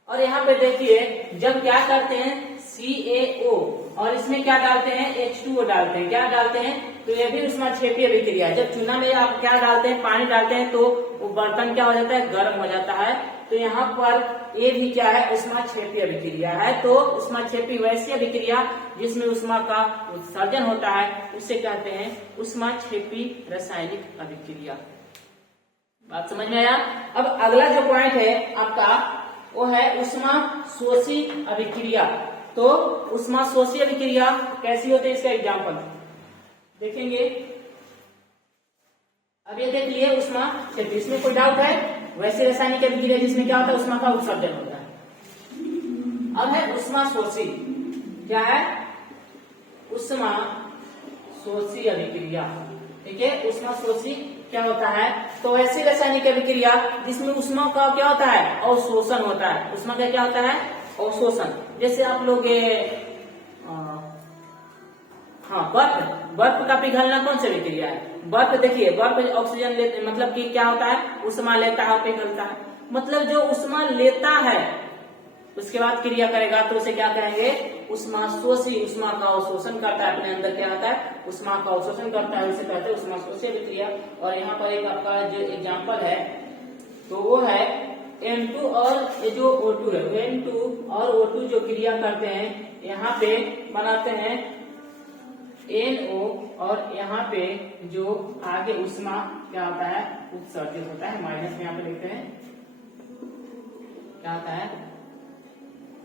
और यहाँ पे देखिए जब क्या करते हैं CaO और इसमें क्या डालते हैं, H2O डालते हैं, क्या डालते हैं, तो ये भी ऊष्माक्षेपी अभिक्रिया है। जब चूना में आप क्या डालते हैं, पानी डालते हैं, तो वो बर्तन क्या हो जाता है, गर्म हो जाता है। तो यहाँ पर ये भी क्या है, ऊष्माक्षेपी अभिक्रिया है। तो ऊष्माक्षेपी वैसी अभिक्रिया जिसमें ऊष्मा का उत्सर्जन होता है उसे कहते हैं ऊष्माक्षेपी रासायनिक अभिक्रिया। बात समझ में आया। अब अगला जो पॉइंट है आपका वो है ऊष्मा शोषी अभिक्रिया। तो ऊष्मा शोषी अभिक्रिया कैसी होती है, इसका एग्जाम्पल देखेंगे। अब ये देख लिए ऊष्मा क्षेत्र, इसमें कोई डाउट है, वैसे रासायनिक अभिक्रिया जिसमें क्या होता है, ऊष्मा का उत्सर्जन होता है। अब है ऊष्मा शोषी, क्या है, ऊष्मा शोषी अभिक्रिया, ठीक है। ऊष्मा शोषी क्या होता है, तो ऐसी रासायनिक अभिक्रिया जिसमें ऊष्मा का क्या होता है, अवशोषण होता है। ऊष्मा का क्या होता है, अवशोषण। जैसे आप लोग बर्फ का पिघलना कौन सी अभिक्रिया है, बर्फ देखिए, बर्फ ऑक्सीजन लेते, मतलब कि क्या होता है, ऊष्मा लेता है और पिघलता है। मतलब जो ऊष्मा लेता है उसके बाद क्रिया करेगा तो उसे क्या कहेंगे, उष्माशोषी। उष्मा का अवशोषण करता है, अपने अंदर क्या होता है, उष्मा का अवशोषण करता है, उसे कहते हैं उष्माशोषी अभिक्रिया। और यहाँ पर एक आपका जो एग्जाम्पल है तो वो है N2 और ये जो O2 है, N2 और O2 जो क्रिया करते हैं यहाँ पे बनाते हैं NO, और यहाँ पे जो आगे उष्मा क्या होता है, उत्सर्जित होता है, माइनस में यहाँ पे लिखते हैं क्या होता है,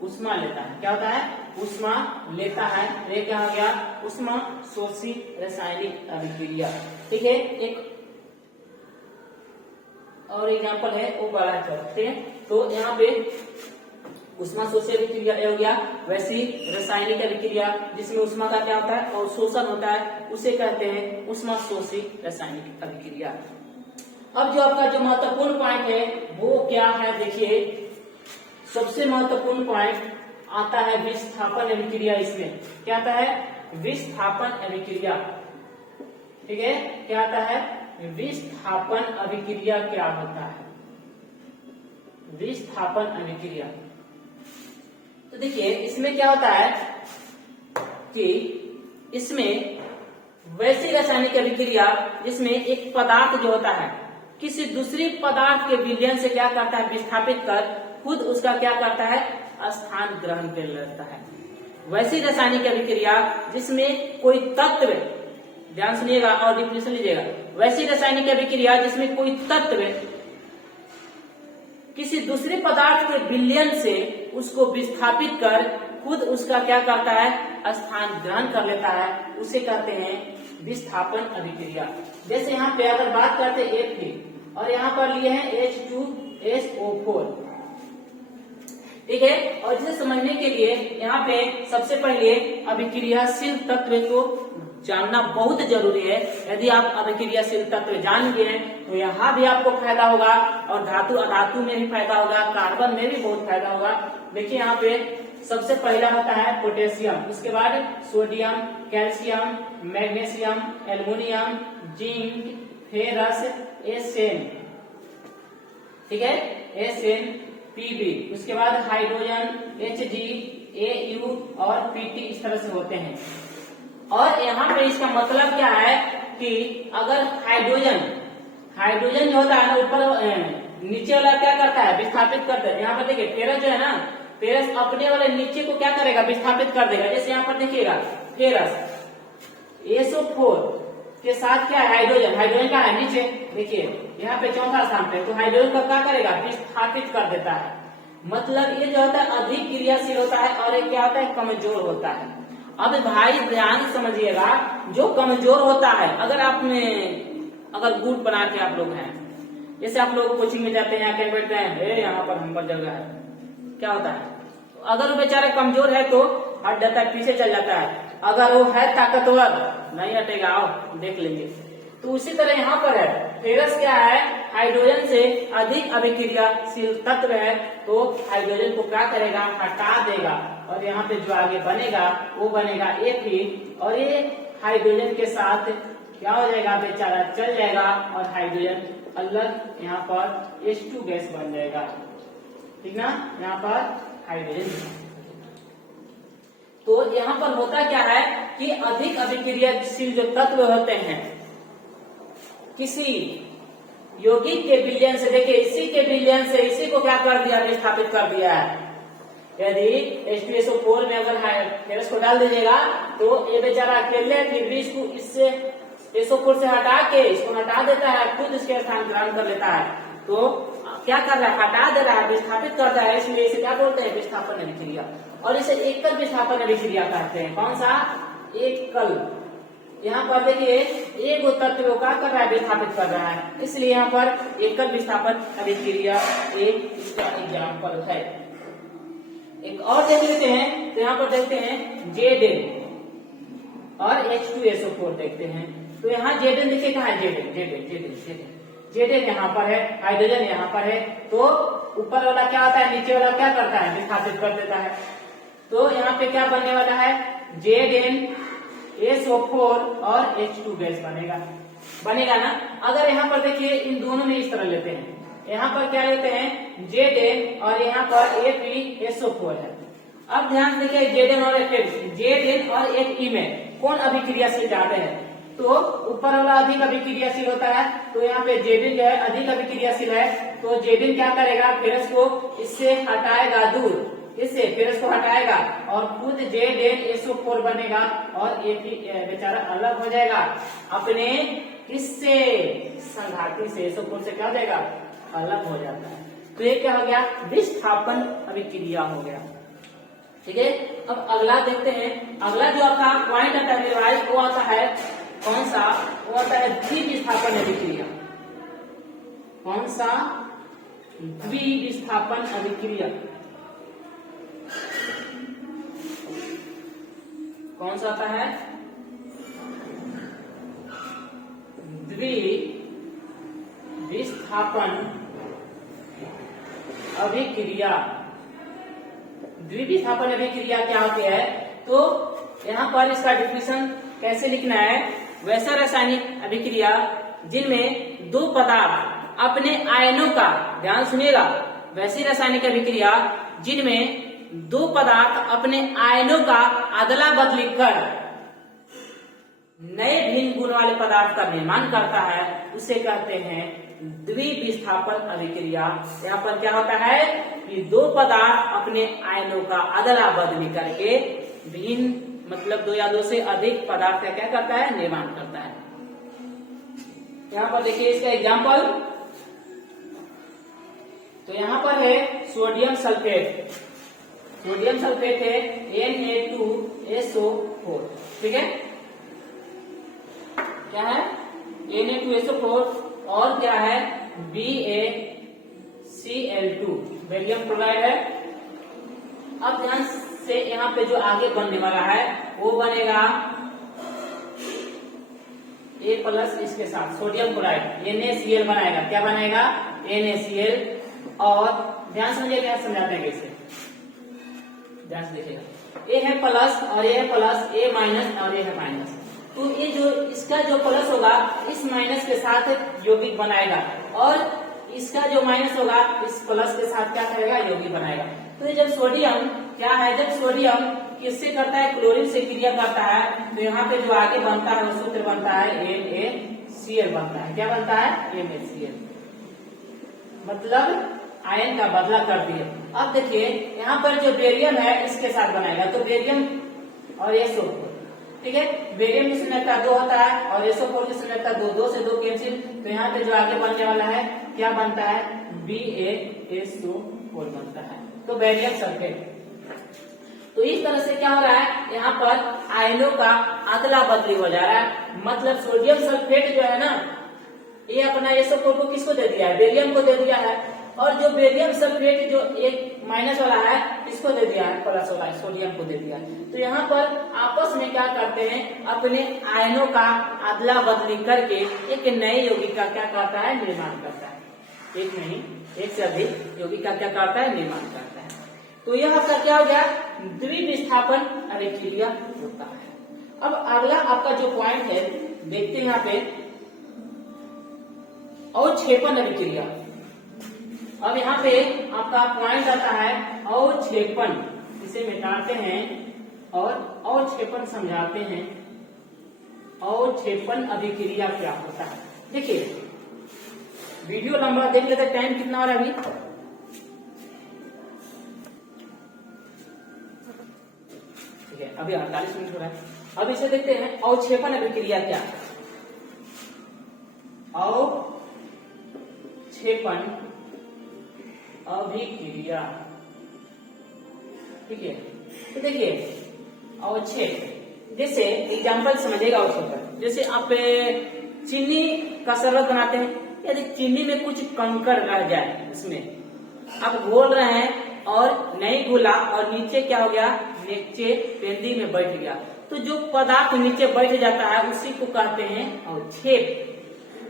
उष्मा लेता है। क्या होता है, उष्मा लेता है। ये क्या हो गया, उष्मा शोषी रासायनिक अभिक्रिया। ठीक है, एक और एग्जाम्पल है वो बड़ा है, ठीक है। तो यहाँ पे उष्मा शोषी अभिक्रिया हो गया। वैसी रासायनिक अभिक्रिया जिसमें उष्मा का क्या होता है, अवशोषण होता है, उसे कहते हैं उष्मा शोषी रासायनिक अभिक्रिया। अब जो आपका जो महत्वपूर्ण पॉइंट है वो क्या है, देखिए सबसे महत्वपूर्ण पॉइंट आता है विस्थापन अभिक्रिया। इसमें क्या आता है, विस्थापन अभिक्रिया। ठीक है, क्या आता है, विस्थापन अभिक्रिया क्या होता है, विस्थापन अभिक्रिया। तो देखिए इसमें क्या होता है कि इसमें वैसी रासायनिक अभिक्रिया जिसमें एक पदार्थ जो होता है किसी दूसरी पदार्थ के विलयन से क्या करता है, विस्थापित कर खुद उसका क्या करता है, स्थान ग्रहण कर लेता है। वैसी रासायनिक अभिक्रिया जिसमें कोई तत्व, ध्यान सुनिएगा और डिफिनेशन लीजिएगा, वैसी रासायनिक अभिक्रिया जिसमें कोई तत्व किसी दूसरे पदार्थ के विलयन से उसको विस्थापित कर खुद उसका क्या करता है, स्थान ग्रहण कर लेता है, उसे कहते हैं विस्थापन अभिक्रिया। जैसे यहाँ पे अगर बात करते हैं F3 और यहाँ पर लिए हैं H2SO4, ठीक है। और इसे समझने के लिए यहाँ पे सबसे पहले अभिक्रियाशील तत्व को जानना बहुत जरूरी है। यदि आप अभिक्रियाशील तत्व जान गए तो यहाँ भी आपको फायदा होगा और धातु अधातु में भी फायदा होगा, कार्बन में भी बहुत फायदा होगा। देखिए यहाँ पे सबसे पहला होता है पोटेशियम, उसके बाद sodium, calcium, magnesium, aluminium, zinc, ferrous, SN, ठीक है, SnPb, उसके बाद हाइड्रोजन, Hg, Au और Pt इस तरह से होते हैं। और यहाँ पे इसका मतलब क्या है कि अगर हाइड्रोजन जो होता है ना ऊपर नीचे वाला क्या करता है, विस्थापित करता है। यहाँ पर देखिए फेरस जो है ना, फेरस अपने वाले नीचे को क्या करेगा, विस्थापित कर देगा। जैसे यहाँ पर देखिएगा फेरस SO4 के साथ क्या है, हाइड्रोजन का है नीचे, देखिए यहाँ पे चौथा स्थान पे, तो हाइड्रोजन का क्या करेगा, विस्थापित कर देता है। मतलब ये जो होता है अधिक क्रियाशील होता है और ये क्या होता है, कमजोर होता है। अब भाई ध्यान समझिएगा, जो कमजोर होता है, अगर गुट बना के आप लोग हैं, जैसे आप लोग कोचिंग में जाते हैं, आके बैठते हैं, यहाँ पर नंबर जगह है, क्या होता है, अगर वो बेचारा कमजोर है तो हट जाता है, पीछे चल जाता है। अगर वो है ताकतवर, नहीं हटेगा, आओ देख लेंगे। तो उसी तरह यहाँ पर है, फेरस क्या है, हाइड्रोजन से अधिक अभिक्रियाशील तत्व है, तो हाइड्रोजन को क्या करेगा, हटा देगा, और यहाँ पे जो आगे बनेगा वो बनेगा Fe, और ये हाइड्रोजन के साथ क्या हो जाएगा, बेचारा चल जाएगा और हाइड्रोजन अलग यहाँ पर H2 गैस बन जाएगा, ठीक ना, यहाँ पर हाइड्रोजन। तो यहाँ पर होता क्या है कि अधिक अभिक्रियाशील जो तत्व होते हैं किसी यौगिक के विलयन से, देखिए इसी के विलयन से इसी को क्या कर दिया, विस्थापित कर दिया है। यदि H2SO4 में अगर फेरस को डाल दीजिएगा तो ये बेचारा अकेले फिर भी इसको इससे SO4 से हटा के इसको हटा देता है, खुद इसके स्थान ग्रहण कर लेता है। तो क्या कर रहा है, हटा दे रहा है, विस्थापित करता है, इसलिए इसे क्या बोलते हैं, विस्थापन अभिक्रिया। और इसे एकल विस्थापन अभिक्रिया कहते हैं। कौन सा, एकल। यहाँ पर देखिए एक तत्व को क्या कर रहा है, विस्थापित कर रहा है, इसलिए यहाँ पर एकल विस्थापन अभिक्रिया एक इसका एग्जाम्पल है। एक और देख लेते हैं, तो यहाँ पर देखते हैं Zn और H2SO4 देखते हैं। तो यहाँ Zn देखिए कहाँ है, Zn यहाँ पर है, हाइड्रोजन यहाँ पर है, तो ऊपर वाला क्या होता है, नीचे वाला क्या करता है, विस्थापित कर देता है। तो यहाँ पे क्या बनने वाला है, ZnSO4 और H2 गैस बनेगा ना। अगर यहाँ पर देखिए इन दोनों में इस तरह लेते हैं, यहाँ पर क्या लेते हैं Zn और यहाँ पर FeSO4 है। अब ध्यान देखिए Zn और Zn और Fe में कौन अभिक्रियाशील ज्यादा है, तो ऊपर वाला अधिक अभिक्रियाशील होता है, तो यहाँ पे Zn जो है अधिक अभिक्रियाशील है, तो Zn क्या करेगा फेरस को इससे हटाएगा दूर, इससे फेरस को हटाएगा और खुद Zn SO4 बनेगा और Fe बेचारा अलग हो जाएगा अपने किससे, संघाती से, SO4 से क्या हो जाएगा अलग हो जाता है। तो ये क्या हो गया विस्थापन अभिक्रिया हो गया। ठीक है, अब अगला देखते हैं। अगला जो आपका पॉइंट आता है भाई वो आता है कौन सा, वो आता है द्विविस्थापन अभिक्रिया। कौन सा, द्विविस्थापन अभिक्रिया। कौन सा आता है द्विविस्थापन अभिक्रिया। द्विविस्थापन अभिक्रिया क्या होती है, तो यहाँ पर इसका डिफिनेशन कैसे लिखना है, वैसा रासायनिक अभिक्रिया जिनमें दो पदार्थ अपने आयनों का, ध्यान सुनिएगा, वैसी रासायनिक अभिक्रिया जिनमें दो पदार्थ अपने आयनों का अदला बदली कर नए भिन्न गुण वाले पदार्थ का निर्माण करता है, उसे कहते हैं द्विविस्थापन अभिक्रिया। यहाँ पर क्या होता है कि दो पदार्थ अपने आयनों का अदला बदली करके भिन्न, मतलब दो या दो से अधिक पदार्थ का क्या करता है निर्माण करता है। यहाँ पर देखिए इसका एग्जाम्पल, तो यहाँ पर है सोडियम सल्फेट। सोडियम सल्फेट है Na2SO4। ठीक है, क्या है Na2SO4 और क्या है BaCl2 बेरियम क्लोराइड है। अब ध्यान से यहाँ पे जो आगे बनने वाला है वो बनेगा A+ इसके साथ सोडियम क्लोराइड NaCl बनाएगा। क्या बनाएगा NaCl। और ध्यान समझिए क्या समझाते हैं कैसे, ध्यान से देखिएगा। A है प्लस और A है प्लस, A माइनस और A है माइनस, तो ये जो इसका जो प्लस होगा इस माइनस के साथ यौगिक बनाएगा और इसका जो माइनस होगा इस प्लस के साथ क्या करेगा यौगिक बनाएगा। तो ये जब सोडियम क्या है, जब सोडियम किससे करता है क्लोरीन से क्रिया करता है, तो यहाँ पे जो आगे बनता है वो सूत्र बनता है NaCl बनता है। क्या बनता है NaCl, मतलब आयन का बदला कर दिए। अब देखिए यहाँ पर जो बेरियम है इसके साथ बनाएगा, तो बेरियम और SO4। ठीक है, बेरियम की संरचना 2 होता है और SO4 की संरचना 2, 2 से 2 कैंसिल, तो यहाँ पे जो आगे बनने वाला है क्या बनता है BaSO4 बनता है, तो बेरियम सल्फेट। तो इस तरह से क्या हो रहा है, यहाँ पर आयनों का अदला बदली हो जा रहा है। मतलब सोडियम सल्फेट जो है ना, ये अपना SO4 को किसको दे दिया है, बेरियम को दे दिया है, और जो बेरियम सल्फेट जो एक माइनस वाला है इसको दे दिया है, प्लस वाला सोडियम को दे दिया है। तो यहाँ पर आपस में क्या करते हैं, अपने आयनों का अदला बदली करके एक नए यौगिक का क्या करता है निर्माण करता है। एक नहीं, एक से अधिक यौगिक का क्या करता है निर्माण करता है। तो यह आपका क्या हो गया द्विविस्थापन अभिक्रिया होता है। अब अगला आपका जो पॉइंट है देखते हैं यहाँ पे अवक्षेपण अभिक्रिया। अब यहाँ पे आपका पॉइंट आता है अवक्षेपण, इसे मिटाते हैं और अवक्षेपण समझाते हैं। अवक्षेपण अभिक्रिया क्या होता है, देखिए वीडियो लंबा देख लेते, टाइम कितना हो रहा है अभी, ठीक है अभी 48 मिनट हो रहा है। अब इसे देखते हैं अवक्षेपण अभिक्रिया क्या है। अवक्षेपण अभिक्रिया, ठीक है, तो देखिए अवक्षेप, जैसे एग्जाम्पल समझिएगा अवक्षेपण, जैसे आप चीनी का शरबत बनाते हैं, यदि चीनी में कुछ कंकड़ रह जाए उसमें आप घोल रहे हैं और नहीं घोला और नीचे क्या हो गया, नीचे पेंदी में बैठ गया, तो जो पदार्थ नीचे बैठ जाता है उसी को कहते हैं अवक्षेप।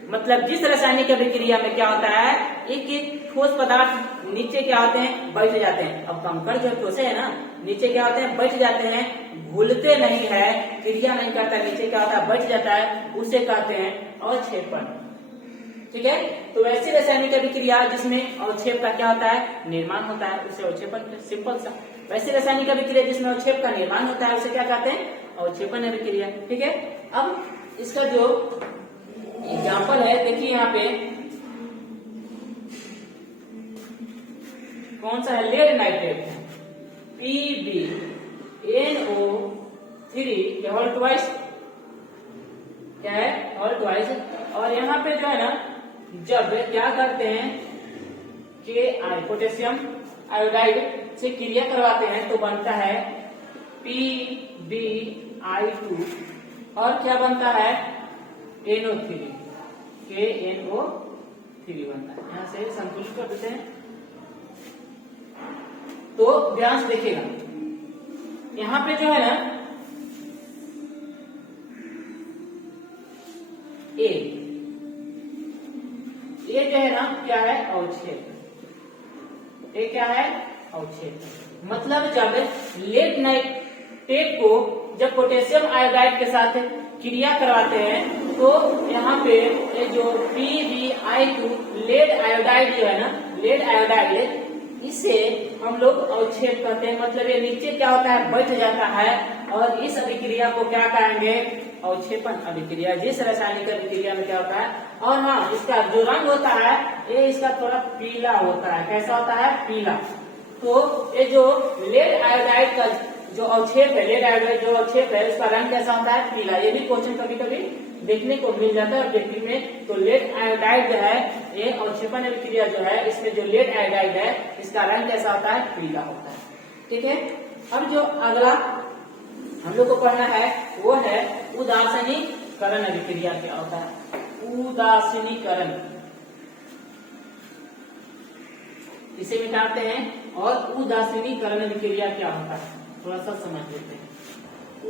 मतलब जिस रासायनिक अभिक्रिया में क्या होता है, एक एक ठोस पदार्थ नीचे क्या होते हैं बैठ जाते हैं। अब कंकड़ जो ठोसे है ना, नीचे क्या होते हैं बैठ जाते हैं, घुलते नहीं है, क्रिया नहीं करता, नीचे क्या होता है बैठ जाता है, उसे कहते हैं अवक्षेपण। ठीक है। तो वैसी रासायनिक अभिक्रिया जिसमें अवक्षेप का क्या होता है, निर्माण होता है, उसे अवक्षेपण, सिंपल सा। वैसी रासायनिक अभिक्रिया जिसमें अवक्षेप का निर्माण होता है उसे क्या कहते हैं, अवक्षेपण अभिक्रिया। ठीक है। अब इसका जो एग्जाम्पल है देखिए यहाँ पे कौन सा है, lead nitrate PbNO3 whole twice, क्या है, होल ट्वाइस। और यहाँ पे जो है ना, जब क्या करते हैं कि पोटेशियम आयोडाइड से क्रिया करवाते हैं तो बनता है PbI2 और क्या बनता है, NO3, KNO3 बनता है। यहाँ से संतुलित कर देते हैं। तो ध्यान से देखिएगा, यहाँ पे जो है ना ए जो है ना क्या है, अवक्षेप। ये क्या है, अवक्षेप। मतलब जब लेड नाइट्रेट को जब पोटेशियम आयोडाइड के साथ क्रिया करवाते हैं तो यहाँ पे ये जो PbI2 लेड आयोडाइड जो है ना, लेड आयोडाइड, इसे हम लोग अवक्षेप कहते हैं। मतलब ये नीचे क्या होता है, बैठ जाता है और इस अभिक्रिया को क्या कहेंगे, अवक्षेपण अभिक्रिया। जिस रासायनिक अभिक्रिया में क्या होता है, और हाँ, इसका जो रंग होता है ये इसका थोड़ा पीला होता है। कैसा होता है, पीला। तो ये जो लेड आयोडाइड का जो अवक्षेप है, लेड आयोडाइड जो अवक्षेप है उसका रंग कैसा होता है, पीला। ये भी क्वेश्चन कभी कभी देखने को मिल जाता है ऑब्जेक्टिव में। तो लेड आयोडाइड जो है, ये अवक्षेपण अभिक्रिया जो है, इसमें जो लेड आयोडाइड है इसका रंग कैसा होता है, पीला होता है। ठीक है। अब जो अगला हम लोग को पढ़ना है वो है उदासीनीकरण अभिक्रिया। क्या होता है, उदासीनीकरण, इसे मिटाते हैं। और उदासीनीकरण अभिक्रिया क्या होता है, थोड़ा सा समझ लेते हैं।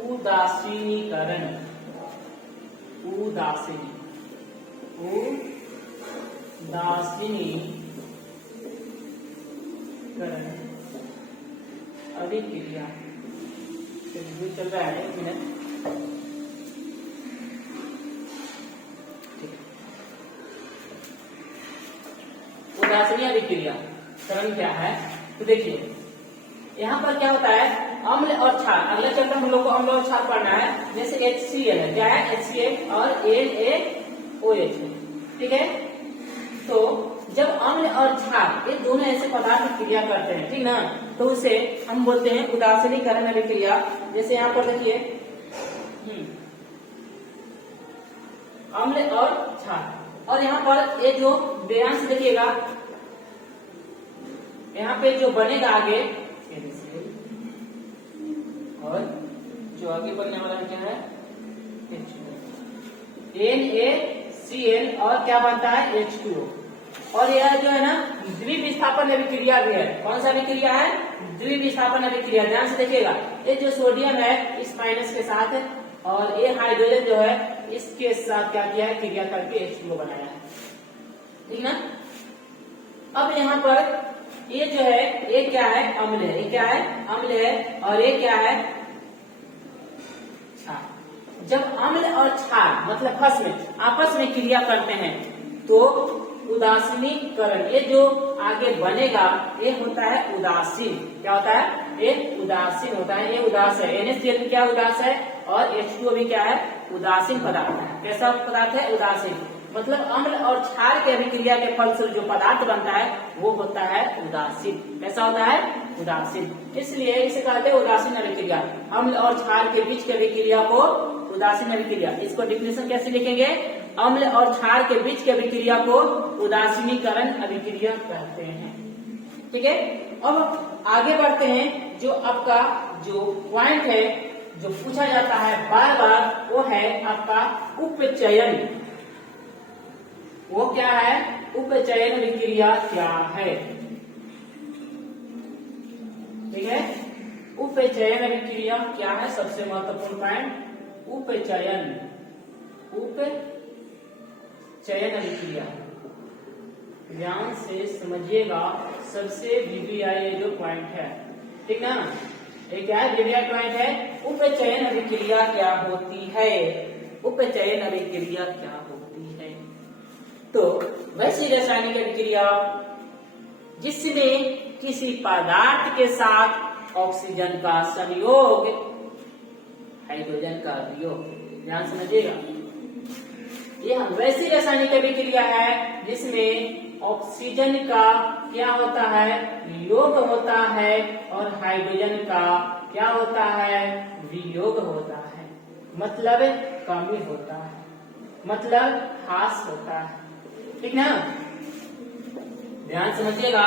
उदासीनीकरण, उदासीनीकरण अभिक्रिया चल रहा है, एक मिनट। उदासीनी अभिक्रिया करण क्या है, तो देखिए यहाँ पर क्या होता है, अम्ल और क्षार। अगले चैप्टर हम लोग को अम्ल और क्षार पढ़ना है। जैसे HCl है, क्या है, HCl और NaOH है। ठीक है। तो जब अम्ल और क्षार ये दोनों ऐसे पदार्थ क्रिया करते हैं, ठीक ना, तो उसे हम बोलते हैं उदासीनीकरण अभिक्रिया। जैसे यहाँ पर देखिए अम्ल और क्षार, और यहाँ पर ये जो ध्यान से देखिएगा, यहाँ पे जो बनेगा आगे, और जो आगे बनने वाला क्या है, NaCl और क्या बनता है, H2O। और यह जो है ना द्विविस्थापन अभिक्रिया भी है। कौन सा अभिक्रिया है, द्विविस्थापन अभिक्रिया। ध्यान से देखिएगा, ये जो सोडियम है इस माइनस के साथ है, और ये हाइड्रोजन जो है इसके साथ क्या किया है, क्रिया करके H2O बनाया है। ठीक ना। अब यहाँ पर ये जो है, ये क्या है, अम्ल है। ये क्या है, अम्ल है। और ये क्या है, क्षार। जब अम्ल और क्षार मतलब भस्म आपस में क्रिया करते हैं तो उदासीनीकरण, ये जो आगे बनेगा ये होता है उदासीन। क्या होता है, ये उदासीन होता है। ये उदास है, NaCl भी क्या उदास है, और H2O भी क्या है, उदासीन पदार्थ है। कैसा पदार्थ है, उदासीन। मतलब अम्ल और क्षार के अभिक्रिया के फलस्वरूप जो पदार्थ बनता है वो होता है उदासीन। कैसा होता है, उदासीन। इसलिए इसे कहते हैं उदासीन अभिक्रिया। अम्ल और क्षार के बीच की अभिक्रिया को उदासीन अभिक्रिया। इसको डिफिनेशन कैसे लिखेंगे, अम्ल और क्षार के बीच की अभिक्रिया को उदासीनीकरण अभिक्रिया कहते हैं। ठीक है। अब आगे बढ़ते हैं। जो आपका जो पॉइंट है जो पूछा जाता है बार बार, वो है आपका उपचयन। वो क्या है, उपचयन अभिक्रिया क्या है। ठीक है। उपचयन अभिक्रिया क्या है, सबसे महत्वपूर्ण पॉइंट उपचयन। उपचयन अभिक्रिया ध्यान से समझिएगा, सबसे वीवीआई जो पॉइंट है। ठीक ना, ये क्या है, वीवीआई पॉइंट है। उपचयन अभिक्रिया क्या होती है, उपचयन अभिक्रिया क्या होती है। तो वैसी रासायनिक अभिक्रिया जिसमें किसी पदार्थ के साथ ऑक्सीजन का संयोग, हाइड्रोजन का वियोग, ध्यान समझिएगा, यह वैसी रासायनिक अभिक्रिया है जिसमें ऑक्सीजन का क्या होता है, योग होता है, और हाइड्रोजन का क्या होता है, वियोग होता है। मतलब कमी होता है, मतलब ह्रास होता है, ठीक ना। ध्यान समझिएगा,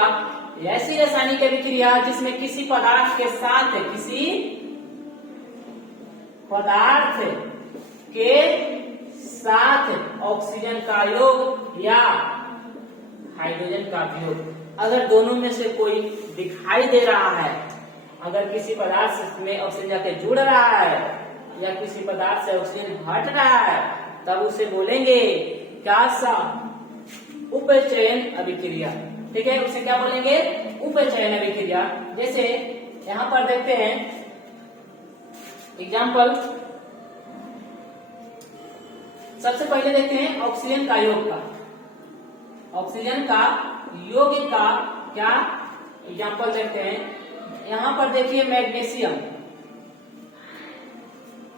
ऐसी रासायनिक अभिक्रिया जिसमें किसी पदार्थ के साथ, किसी पदार्थ के साथ ऑक्सीजन का योग या हाइड्रोजन का वियोग, अगर दोनों में से कोई दिखाई दे रहा है, अगर किसी पदार्थ में ऑक्सीजन जाके जुड़ रहा है या किसी पदार्थ से ऑक्सीजन हट रहा है, तब उसे बोलेंगे क्या सा, उपचयन अभिक्रिया, ठीक है। उसे क्या बोलेंगे, उपचयन अभिक्रिया। जैसे यहाँ पर देखते हैं एग्जाम्पल, सबसे पहले देखते हैं ऑक्सीजन का योग का, ऑक्सीजन का योग का क्या एग्जाम्पल देखते हैं। यहाँ पर देखिए मैग्नीशियम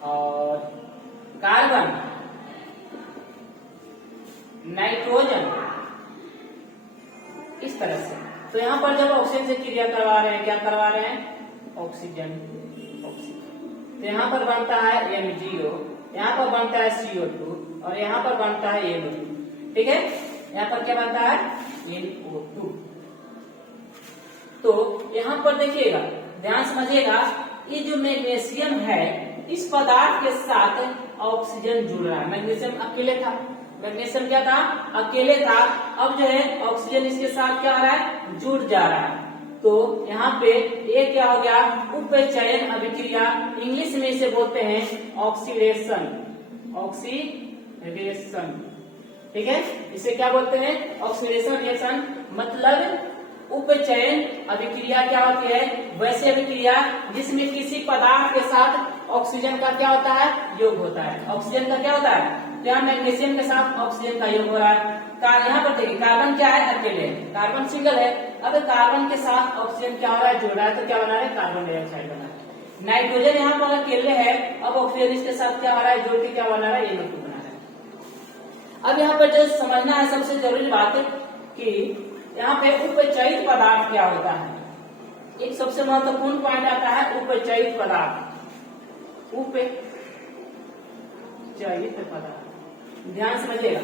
और कार्बन, नाइट्रोजन, इस तरह से। तो यहाँ पर जब ऑक्सीजन से क्रिया करवा रहे हैं, क्या करवा रहे हैं, ऑक्सीजन, ऑक्सीजन। तो यहाँ पर बनता है M0, यहाँ पर बनता है CO2 और यहाँ पर बनता है NO2, ठीक है। यहाँ पर क्या बनता है, NO2। तो यहाँ पर देखिएगा, ध्यान समझिएगा, ये जो मैग्नीशियम है इस पदार्थ के साथ ऑक्सीजन जुड़ रहा है। मैग्नीशियम अकेले था, मैग्नीशियम क्या था, अकेले था। अब जो है ऑक्सीजन इसके साथ क्या हो रहा है, जुड़ जा रहा है। तो यहाँ पे ये क्या हो गया, उपचयन अभिक्रिया। इंग्लिश में इसे बोलते हैं ऑक्सीडेशन, ऑक्सीडेशन, ठीक है। इसे क्या बोलते हैं, ऑक्सीडेशन रिएक्शन। मतलब उपचयन अभिक्रिया क्या होती है, वैसे अभिक्रिया जिसमें किसी पदार्थ के साथ ऑक्सीजन का क्या होता है, योग होता है। ऑक्सीजन का क्या होता है, यहाँ मैग्नीशियम के साथ ऑक्सीजन का योग हो रहा है। यहाँ पर देखिए कार्बन क्या है, अकेले, कार्बन सिंगल है। अब कार्बन के साथ ऑक्सीजन क्या हो रहा है, जुड़ रहा है, तो क्या बना रहा है, कार्बन डाइऑक्साइड बना रहा है। नाइट्रोजन यहाँ पर अकेले है, अब ऑक्सीजन इसके साथ क्या हो रहा है, जुड़ के क्या बना रहा है, NO2 बना रहा है। अब यहाँ पर जो समझना है सबसे जरूरी बात है कि यहाँ पे उपचयित पदार्थ क्या होता है। एक सबसे महत्वपूर्ण पॉइंट आता है उपचयित पदार्थ, उपचयित पदार्थ। ध्यान समझिएगा,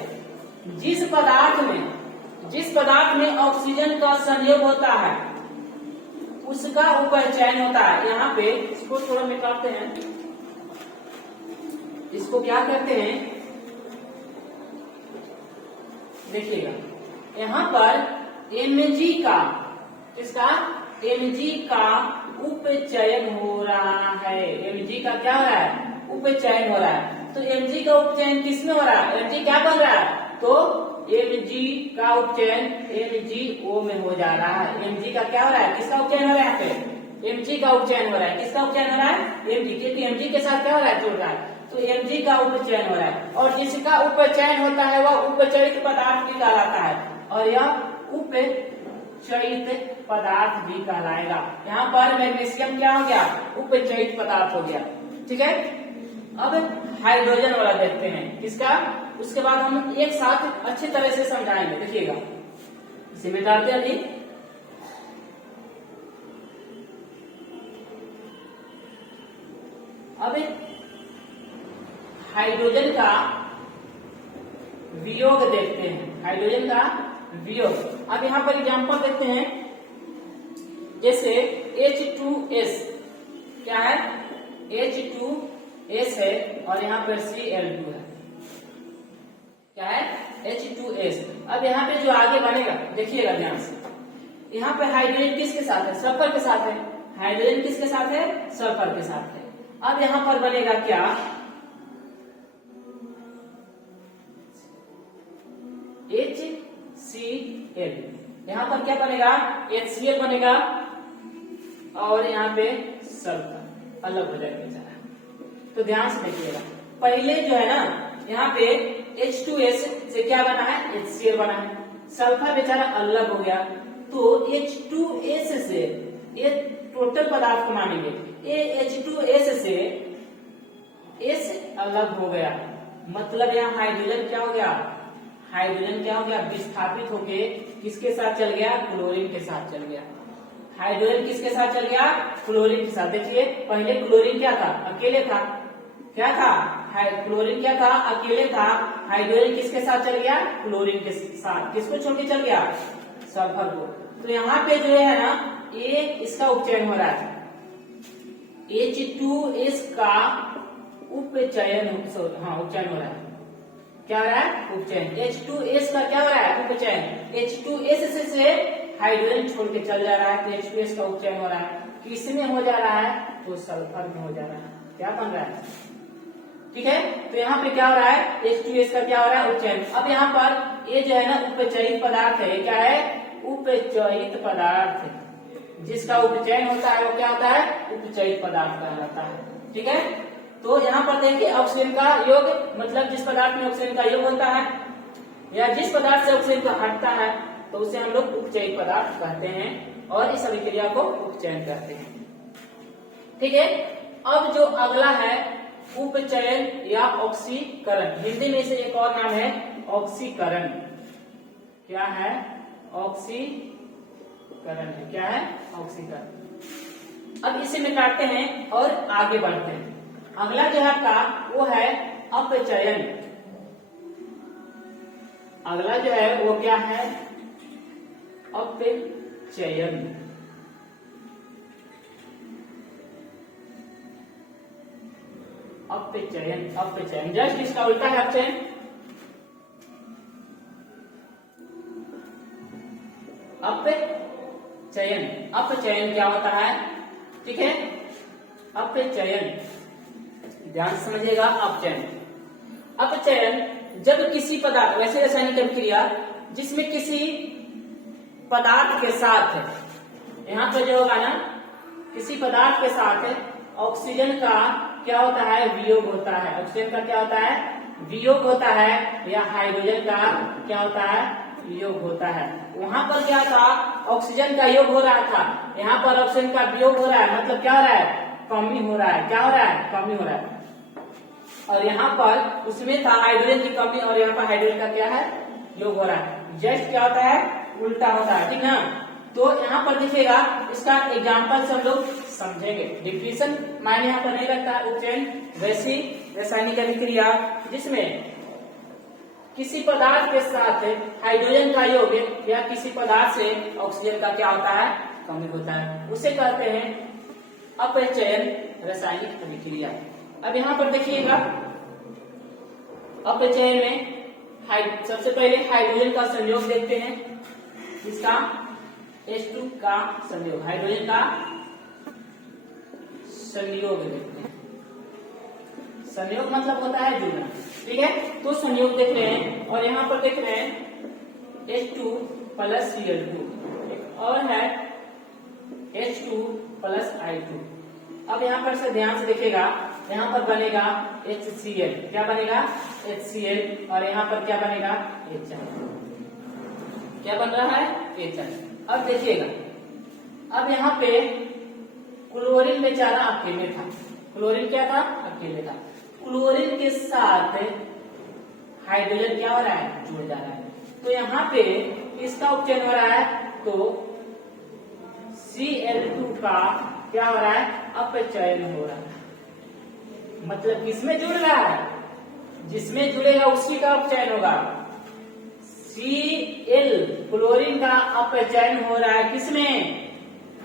जिस पदार्थ में ऑक्सीजन का संयोग होता है उसका उपचयन होता है। यहाँ पे इसको थोड़ा मिटाते हैं, इसको क्या कहते हैं, देखिएगा यहाँ पर Mg का, किसका, Mg का उपचयन हो रहा है। Mg का क्या हो रहा है, उपचयन हो रहा है। तो Mg का उपचयन किसमें हो रहा है, Mg क्या बन रहा है, तो Mg का उपचयन MgO में हो जा रहा है। Mg का क्या हो रहा है, किसका उपचयन हो रहा है, यहाँ पे Mg का उपचयन हो रहा है। किसका उपचयन हो रहा है, Mg, क्योंकि Mg के साथ क्या हो रहा है, जुड़ रहा है, तो Mg का उपचयन हो रहा है। और जिसका उपचयन होता है वह उपचयित पदार्थ भी कहलाता है, और यह उपचयित पदार्थ भी कहलाएगा। यहाँ पर मैग्नीशियम क्या हो गया, उपचयित पदार्थ हो गया, ठीक है। अब हाइड्रोजन वाला देखते हैं किसका, उसके बाद हम एक साथ अच्छी तरह से समझाएंगे। देखिएगा, इसे मिटाते हैं जी। अब हाइड्रोजन का वियोग देखते हैं, हाइड्रोजन का वियोग। अब यहाँ पर एग्जांपल देखते हैं, जैसे H2S क्या है, H2S है और यहाँ पर Cl2 है, क्या है, H2S। अब यहाँ पे जो आगे बनेगा देखिएगा ध्यान से, यहाँ पे हाइड्रोजन किसके साथ है, सल्फर के साथ है। हाइड्रोजन किसके साथ है, सल्फर के साथ है। अब यहाँ पर बनेगा क्या, HCl। यहाँ पर क्या बनेगा, HCl बनेगा और यहाँ पे सल्फर अलग हो जाएगा। तो ध्यान से देखिएगा, पहले जो है ना यहाँ पे H2S से क्या बना है, HCl बना है। सल्फर बेचारा अलग हो गया, तो H2S से ये टोटल पदार्थ को मानेंगे, ये H2S से S अलग हो गया, मतलब यहाँ हाइड्रोजन क्या हो गया, हाइड्रोजन क्या हो गया, विस्थापित होके किसके साथ चल गया, क्लोरीन के साथ चल गया। हाइड्रोजन किसके साथ चल गया, क्लोरीन के साथ। देखिए पहले क्लोरीन क्या था, अकेले था, क्या था, क्लोरीन क्या था, अकेले था। हाइड्रोजन किसके साथ चल गया, क्लोरीन के साथ। किसको छोड़ के चल गया, सल्फर को। तो यहाँ पे जो है ना, ये इसका उपचयन हो रहा है, H2S का उपचयन, उपचयन हो रहा है। क्या हो रहा है, उपचयन। H2S का क्या हो रहा है, उपचयन। H2S से हाइड्रोजन छोड़ के चल जा रहा है, तो H2S का उपचयन हो रहा है। किसमें हो जा रहा है, तो सल्फर में हो जा रहा है। क्या बन रहा है, ठीक है। तो यहाँ पे क्या हो रहा है, H2S का क्या हो रहा है, उपचयन। अब यहाँ पर ये जो है ना उपचयित पदार्थ है, ये क्या है, उपचयित पदार्थ है। जिसका उपचयन होता है वो क्या होता है, उपचयित पदार्थ कहलाता है, ठीक है। तो यहाँ पर देखिए ऑक्सीजन का योग, मतलब जिस पदार्थ में ऑक्सीजन का योग होता है या जिस पदार्थ से ऑक्सीजन का हटता है, तो उसे हम लोग उपचयित पदार्थ कहते हैं और इस अभिक्रिया को उपचयन कहते हैं, ठीक है। अब जो अगला है उपचयन या ऑक्सीकरण, हिंदी में इसे एक और नाम है ऑक्सीकरण। क्या है, ऑक्सीकरण है, क्या है, ऑक्सीकरण। अब इसे मिटाते हैं और आगे बढ़ते हैं। अगला जो है आपका वो है अपचयन। अगला जो है वो क्या है, अपचयन। अपचयन, अपचयन जस्ट इसका उल्टा है अपचयन। अपचयन, अपचयन क्या होता है, ठीक है। अपचयन ध्यान से समझिएगा, अपचयन। अपचयन जब किसी पदार्थ, वैसे रासायनिक अभिक्रिया जिसमें किसी पदार्थ के साथ, यहाँ पे जो होगा ना, किसी पदार्थ के साथ ऑक्सीजन का क्या होता है, वियोग होता है। ऑक्सीजन का क्या होता है, वियोग होता है, या हाइड्रोजन का क्या होता है, वियोग होता है। वहां पर क्या था, ऑक्सीजन का योग हो रहा था, यहाँ पर ऑक्सीजन का वियोग हो रहा है, मतलब क्या हो रहा है, कमी हो रहा है। क्या हो रहा है, कमी हो रहा है। और यहाँ पर उसमें था हाइड्रोजन की कमी, और यहाँ पर हाइड्रोजन का क्या है, योग हो रहा है। जस्ट क्या होता है, उल्टा होता है, ठीक ना। तो यहाँ पर देखिएगा, इसका एग्जाम्पल से हम लोग समझेंगे। डिफिनेशन मायने यहाँ पर नहीं रखता है। उपचयन वैसी रासायनिक अभिक्रिया जिसमें किसी पदार्थ के साथ हाइड्रोजन का योग या किसी पदार्थ से ऑक्सीजन का क्या होता है, कमी होता है, उसे कहते हैं अपचयन रासायनिक अभिक्रिया। अब यहाँ पर देखिएगा, अपचयन में सबसे पहले हाइड्रोजन का संयोग देखते हैं, इसका H2 का संयोग, हाइड्रोजन का संयोग देखते हैं। संयोग मतलब होता है जुड़ना, ठीक है। तो संयोग देख रहे हैं, और यहाँ पर देख रहे हैं H2 प्लस Cl2, एक और है H2 प्लस I2। अब यहाँ पर से ध्यान से देखिएगा, यहाँ पर बनेगा HCl, क्या बनेगा, HCl, और यहाँ पर क्या बनेगा, HN। क्या बन रहा है, HN। अब देखिएगा, अब यहाँ पे क्लोरीन बेचारा अकेले था, क्लोरीन क्या था, अकेले था। क्लोरीन के साथ हाइड्रोजन क्या हो रहा है, जुड़ जा रहा है। तो यहाँ पे इसका उपचयन हो रहा है, तो Cl2 का क्या हो रहा है, अपचयन हो रहा है। मतलब किसमें जुड़ रहा है, जिसमें जुड़ेगा उसी का अपचयन होगा। Cl क्लोरीन का अपचयन हो रहा है किसमें,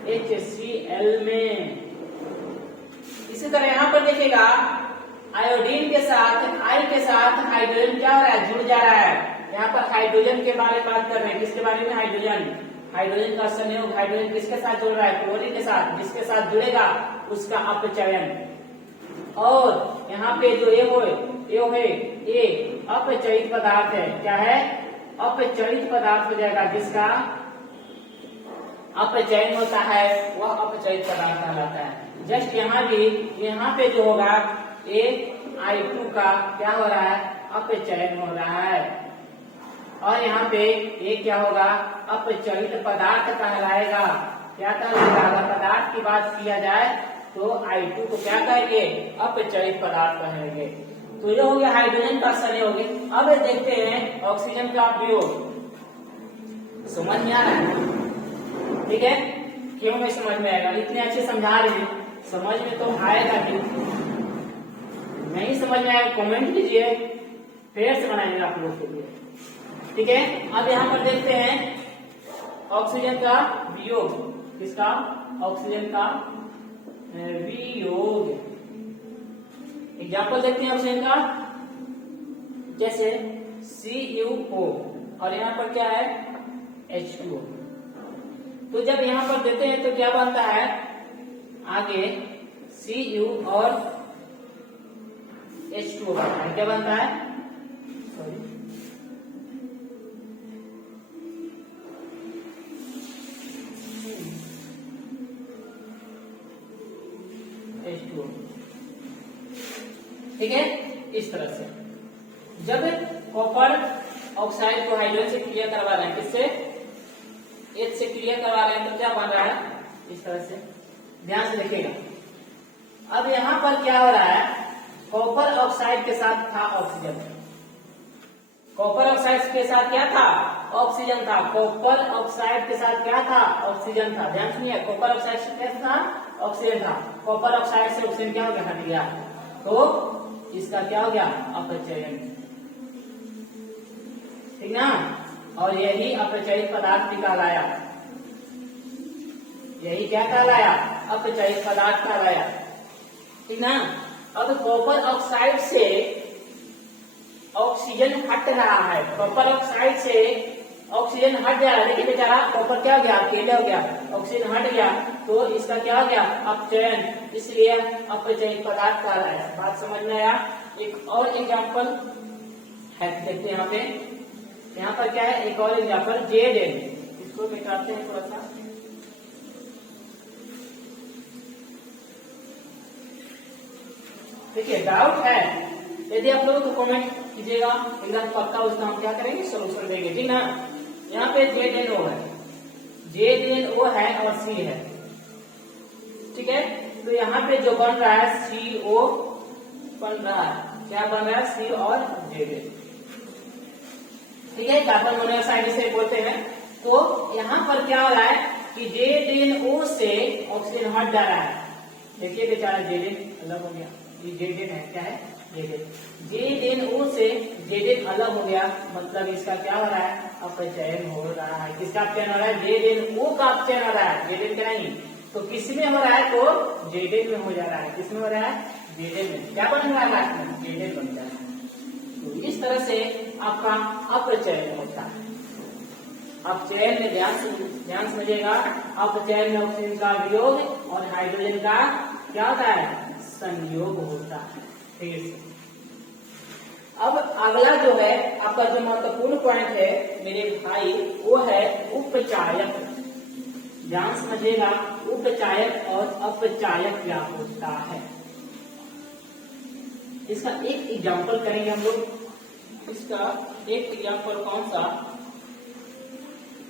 HCl में। इसी तरह यहाँ पर देखिएगा, आयोडीन के साथ, आई के साथ हाइड्रोजन क्या हो रहा है, जुड़ जा रहा है। यहाँ पर हाइड्रोजन के बारे में बात कर रहे हैं, किसके बारे में, हाइड्रोजन। हाइड्रोजन का संयोग, हाइड्रोजन किसके साथ जुड़ रहा है, क्लोरीन के साथ, जिसके साथ जुड़ेगा उसका अपचयन। और यहाँ पे जो ये अपचयित पदार्थ है, क्या है, अपचयित पदार्थ हो जाएगा, जिसका अपचयन होता है वह अपचयित पदार्थ कहलाता है। जस्ट यहाँ भी, यहाँ पे जो होगा, ये I2 का क्या हो रहा है, अपचयन हो रहा है। और यहाँ पे ये क्या होगा, अपचयित पदार्थ कहलाएगा। क्या कहलाएगा, अगर पदार्थ की बात किया जाए तो I2 को क्या कहेंगे, अपचयित पदार्थ कहेंगे। तो ये हो गया हाइड्रोजन का संयोग। अब देखते हैं ऑक्सीजन का वियोग। समझ में आ रहा है, ठीक है, क्यों में समझ में आएगा, इतने अच्छे समझा रहे हैं, समझ में तो आएगा भी। नहीं समझ में आएगा कमेंट कीजिए, फिर से बनाइएगा आप लोग के लिए, ठीक है। अब यहाँ पर देखते हैं ऑक्सीजन का वियोग। किसका, ऑक्सीजन का वियोग। एग्जाम्पल देखते हैं ऑक्सीजन का, जैसे CuO और यहाँ पर क्या है H2O। तो जब यहाँ पर देते हैं तो क्या बनता है, आगे Cu और H2O बनता है। क्या बनता है, सॉरी H2O, ठीक है। इस तरह से जब कॉपर ऑक्साइड को हाइड्रोजन से क्रिया करवा रहे हैं, किससे, H से क्रिया करवा रहे हैं, तो क्या बन रहा है, इस तरह से, ध्यान से देखिएगा। अब यहाँ पर क्या हो रहा है, कॉपर ऑक्साइड के साथ था ऑक्सीजन। कॉपर ऑक्साइड के साथ क्या था, ऑक्सीजन था। कॉपर ऑक्साइड के साथ क्या था, ऑक्सीजन था। ध्यान सुनिए, कॉपर ऑक्साइड से क्या था, ऑक्सीजन था। कॉपर ऑक्साइड से ऑक्सीजन क्या हो गया, हट गया, तो इसका क्या हो गया, अपचयन, ठीक ना। और यही अपचयित पदार्थ भी कहलाया। यही क्या कहलाया, अपचयित पदार्थ कहलाया, ठीक ना। अब कॉपर ऑक्साइड से ऑक्सीजन हट रहा है, कॉपर ऑक्साइड से ऑक्सीजन हट जा रहा है। देखिए बेचारा कॉपर क्या हो गया, अकेले हो गया, ऑक्सीजन हट गया, तो इसका क्या हो गया, अपचयन, इसलिए अपचयित पदार्थ कहलाया। बात समझ में आया। एक और एग्जाम्पल है, देखते हैं यहाँ पे, यहाँ पर क्या है, एक और एग्जाम्पल Zn। इसको मिटाते हैं थोड़ा सा, देखिए डाउट है, यदि आप लोगों को कमेंट कीजिएगा, एकदम पक्का उसका हम क्या करेंगे, सोल्यूशन देंगे, ठीक ना। यहाँ पे ZnO है, ZnO है और C है, ठीक है। तो यहाँ पे जो बन रहा है CO बन रहा है, क्या बन रहा है, C और Zn, ठीक है, कार्बन मोनोऑक्साइड से बोलते हैं। तो यहाँ पर क्या हो रहा है कि ZnO से ऑक्सीजन हट जा रहा है। देखिए बेचारा Zn अलग हो गया, ये Zn है, क्या है, ZnO से Zn अलग हो गया, मतलब इसका क्या हो रहा है, अपचयन हो रहा है। किसका अपचयन हो रहा है, ZnO का अपचयन हो रहा है, Zn का नहीं। तो किसमें हो रहा है, तो Zn में हो जा रहा है। किसमें हो रहा है, Zn में। क्या बन रहा है लास्ट में, Zn बन जा रहा है। तो इस तरह से आपका अपचयन होता है। अपचयन में ध्यान समझिएगा, अपचयन में ऑक्सीजन का वियोग और हाइड्रोजन का क्या होता है, संयोग होता है। ठीक है। अब अगला जो है आपका जो महत्वपूर्ण पॉइंट है मेरे भाई, वो है उपचायक। ध्यान समझिएगा, उपचायक और अपचायक क्या होता है, इसका एक एग्जाम्पल करेंगे हम लोग। इसका एक एग्जाम्पल कौन सा,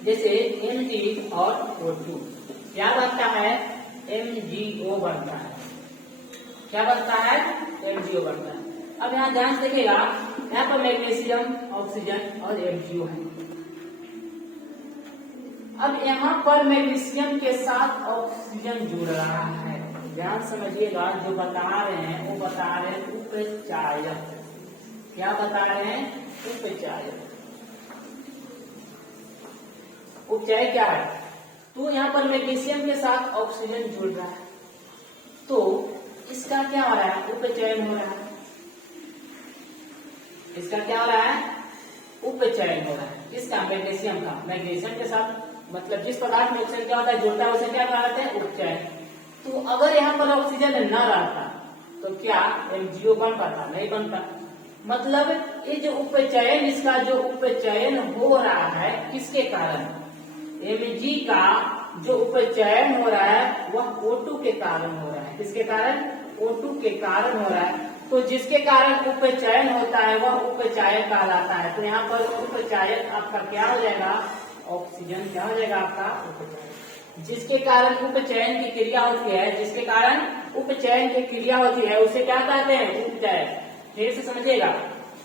जैसे Mg और O2 क्या बनता है, MgO बनता है। क्या बनता है, MgO बनता है। अब यहाँ ध्यान से देखिएगा, यहाँ पर मैग्नीशियम, ऑक्सीजन और MgO है। अब यहाँ पर मैग्नीशियम के साथ ऑक्सीजन जुड़ रहा है। ध्यान समझिएगा, जो बता रहे हैं वो बता रहे हैं उपचायक। क्या बता रहे हैं, उपचायक। उपचायक क्या है, तो यहाँ पर मैग्नीशियम के साथ ऑक्सीजन जुड़ रहा है, तो इसका क्या हो रहा है, उपचयन हो रहा है। इसका क्या हो रहा है, उपचयन हो रहा है। किसका, मैग्नीशियम का। मैग्नीशियम के साथ मतलब जिस पदार्थ में ऑक्सीजन क्या होता है, जुड़ता है, उसे क्या कहते हैं, उपचयन। तो अगर यहाँ पर ऑक्सीजन न रहता तो क्या MgO बन पाता, नहीं बनता। मतलब ये जो उपचयन, इसका जो उपचयन हो रहा है किसके कारण, Mg का जो उपचयन हो रहा है वह O2 के कारण हो रहा है। किसके कारण, O2 के कारण हो रहा है। तो जिसके कारण उपचयन होता है वह उपचायक कहलाता है। तो यहाँ पर उपचायक आपका क्या हो जाएगा, ऑक्सीजन क्या हो जाएगा आपका उपचायक। जिसके कारण उपचयन की क्रिया होती है, जिसके कारण उपचयन की क्रिया होती है उसे क्या कहते हैं, उपचायक। फिर से समझिएगा,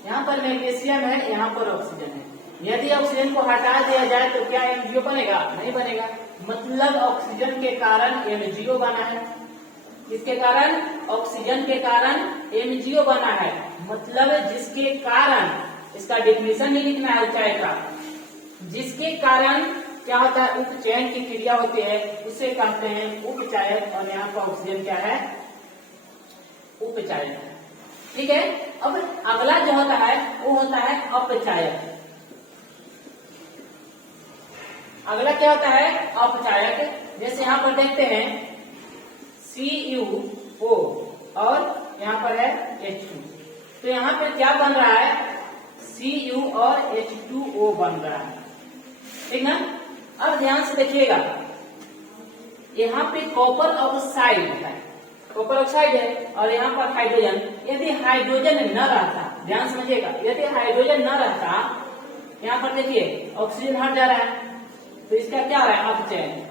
यहाँ पर मैग्नीशियम है, यहाँ पर ऑक्सीजन है। यदि ऑक्सीजन को हटा दिया जाए तो क्या एमजीओ बनेगा, नहीं बनेगा। मतलब ऑक्सीजन के कारण एमजीओ बना है। इसके कारण ऑक्सीजन के कारण एमजीओ बना है। मतलब जिसके कारण, इसका डेफिनेशन नहीं लिखना है उपचायक का, जिसके कारण क्या होता है, उपचयन की क्रिया होती है उसे कहते हैं उपचायक। और यहाँ पर ऑक्सीजन क्या है, उपचायक। ठीक है। अब अगला जो होता है वो होता है अपचायक। अगला क्या होता है, अपचायक। जैसे यहाँ पर देखते हैं CuO और यहाँ पर है H2। तो यहाँ पर क्या बन रहा है, Cu और H2O बन रहा है, ठीक ना। अब ध्यान से देखिएगा, यहाँ पे कॉपर ऑक्साइड है, कॉपर ऑक्साइड है और यहाँ पर हाइड्रोजन। यदि हाइड्रोजन न रहता, ध्यान समझिएगा, यदि हाइड्रोजन न रहता, यहाँ पर देखिए ऑक्सीजन हट जा रहा है, तो इसका क्या हो रहा है, अपचयन।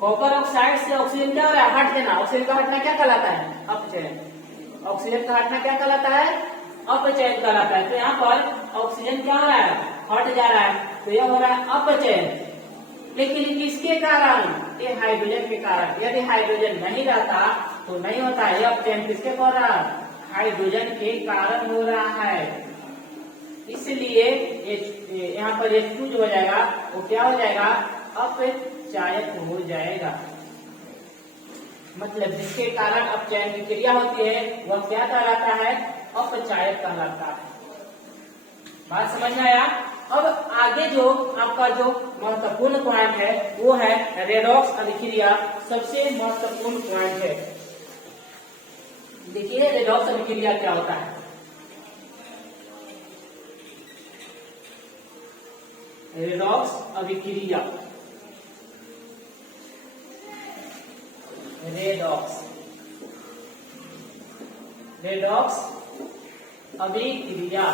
कॉपर ऑक्साइड से ऑक्सीजन क्या हो रहा है, हट देना। ऑक्सीजन का हटना क्या कहलाता है, अपचयन। ऑक्सीजन का हटना क्या कहलाता है, अपचयन कहलाता है। तो यहाँ पर ऑक्सीजन क्या हो रहा है, हट जा रहा है, तो यह हो रहा है अपचयन। लेकिन किसके कारण, ये हाइड्रोजन के कारण। यदि हाइड्रोजन नहीं रहता तो नहीं होता है। यह अपचयन किसके हो रहा है, हाइड्रोजन के कारण हो रहा है। इसलिए यहाँ पर H2 जो हो जाएगा वो क्या हो जाएगा, अपचायक हो जाएगा। मतलब जिसके कारण अपचयन की क्रिया होती है वह क्या कहलाता है, अपचायक कहलाता है। बात समझ में आया। अब आगे जो आपका जो महत्वपूर्ण पॉइंट है वो है रेडॉक्स अभिक्रिया। सबसे महत्वपूर्ण पॉइंट है, देखिए रेडॉक्स अभिक्रिया क्या होता है। रेडॉक्स अभिक्रिया, रेडॉक्स अभिक्रिया,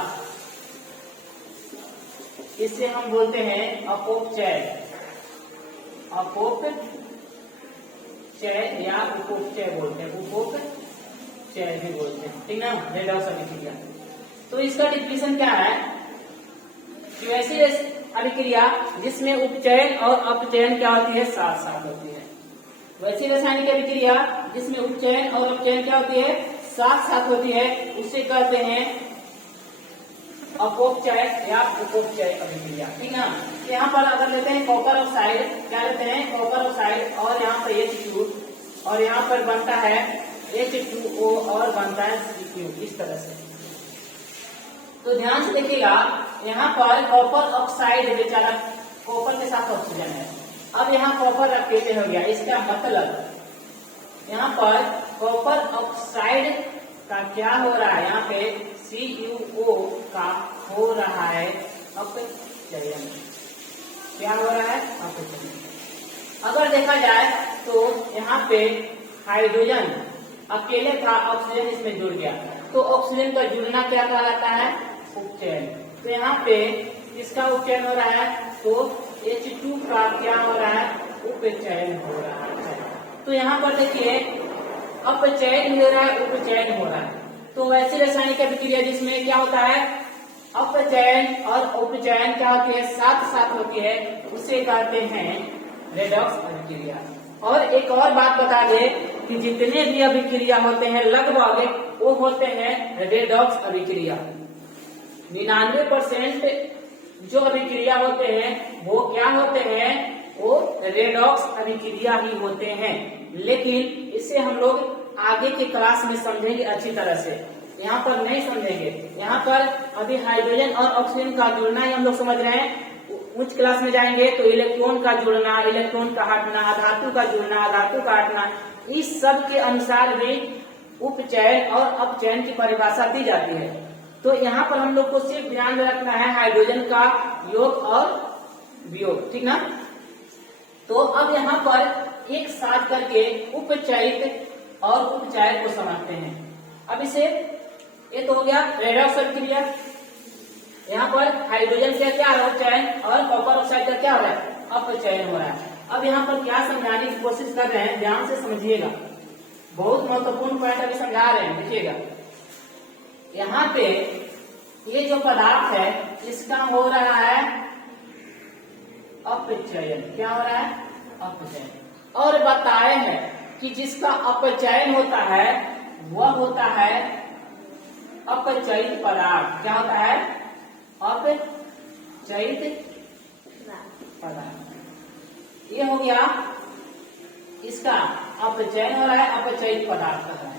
इससे हम बोलते हैं अपचय, अपचय या उपचय बोलते हैं, उपचय भी बोलते हैं, ठीक ना, रेडॉक्स अभिक्रिया। तो इसका डिफिनेशन क्या है, वैसी अभिक्रिया जिसमें उपचयन और अपचयन क्या होती है, साथ साथ होती है। वैसी रासायनिक अभिक्रिया जिसमें उपचयन और अपचयन क्या होती है, साथ साथ होती है, उसे कहते हैं अपचय या उपचय अभिक्रिया, ठीक ना। यहाँ पर अगर लेते हैं कॉपर ऑक्साइड, क्या लेते हैं, कॉपर ऑक्साइड और यहाँ पर H2 और यहाँ पर बनता है H2O और बनता है Cu, इस तरह से। तो ध्यान से देखिएगा, यहाँ पर कॉपर ऑक्साइड बेचारा कॉपर के साथ ऑक्सीजन है। अब यहाँ कॉपर अकेले हो गया, इसका मतलब यहाँ पर कॉपर ऑक्साइड का क्या हो रहा है, यहाँ पे CuO का हो रहा है अपचयन। क्या हो रहा है, अपचयन। अगर देखा जाए तो यहाँ पे हाइड्रोजन अकेले का ऑक्सीजन इसमें जुड़ गया, तो ऑक्सीजन का जुड़ना क्या कहलाता है, उपचयन। तो यहाँ पे इसका उपचयन हो रहा है, तो H2 का क्या हो रहा है, उपचयन हो रहा है। तो यहाँ पर देखिए अपचयन हो रहा है, उपचयन हो रहा है। तो वैसी रासायनिक अभिक्रिया जिसमें क्या होता है, अपचयन और उपचयन क्या होती है, साथ साथ होती है, उसे कहते हैं रेडॉक्स अभिक्रिया। और एक और बात बता दे कि जितने भी अभिक्रिया होते हैं लगभग वो होते हैं रेडॉक्स अभिक्रिया। 99% जो अभिक्रिया होते हैं वो क्या होते हैं, वो रेडॉक्स अभिक्रिया ही होते हैं। लेकिन इसे हम लोग आगे के क्लास में समझेंगे अच्छी तरह से, यहाँ पर नहीं समझेंगे। यहाँ पर अभी हाइड्रोजन और ऑक्सीजन का जुड़ना ही हम लोग समझ रहे हैं। उच्च क्लास में जाएंगे तो इलेक्ट्रॉन का जुड़ना, इलेक्ट्रॉन का हटना, धातु का जुड़ना, धातु का हटना, इस सब के अनुसार भी उपचयन और अपचयन की परिभाषा दी जाती है। तो यहाँ पर हम लोग को सिर्फ ध्यान में रखना है हाइड्रोजन का योग और वियोग, ठीक ना। तो अब यहाँ पर एक साथ करके उपचयित और उपचयन को समझते हैं। अब इसे ये तो हो गया रेडॉक्स क्रिया। यहाँ पर हाइड्रोजन से क्या हो रहा है उपचयन और कॉपर ऑक्साइड का क्या हो रहा है अपचयन हो रहा है। अब यहाँ पर क्या समझाने की कोशिश कर रहे हैं, ध्यान से समझिएगा, बहुत महत्वपूर्ण पॉइंट अभी समझा रहे हैं। देखिएगा यहाँ पे ये जो पदार्थ है इसका हो रहा है अपचयन। क्या हो रहा है अपचयन। और बताए हैं कि जिसका अपचयन होता है वह होता है अपचयित पदार्थ। क्या होता है अपचयित पदार्थ। ये हो गया इसका अपचयन हो रहा है, अपचयित पदार्थ कर रहा है।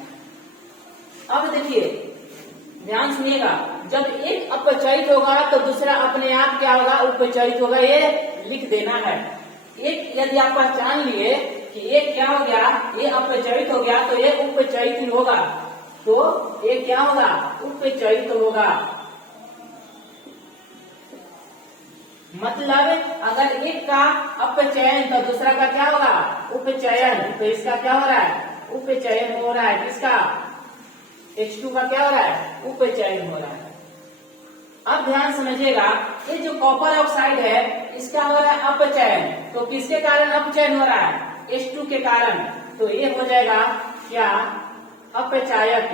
अब देखिए ध्यान सुनिएगा, जब एक अपचयित होगा तो दूसरा अपने आप क्या होगा उपचयित होगा, ये लिख देना है। एक यदि आप पहचान लिए कि एक क्या हो गया ये अपचयित हो गया तो ये उपचयित ही होगा, तो ये क्या होगा उपचयित होगा। मतलब अगर एक का अपचयन तो दूसरा का क्या होगा उपचयन, तो इसका क्या हो रहा है उपचयन हो रहा है। किसका H2 का क्या हो रहा है उपचयन हो रहा है। अब ध्यान समझिएगा, ये जो कॉपर ऑक्साइड है इसका हो रहा है अपचयन, तो किसके कारण अपचयन हो रहा है H2 के कारण, तो ये हो जाएगा क्या अपचायक,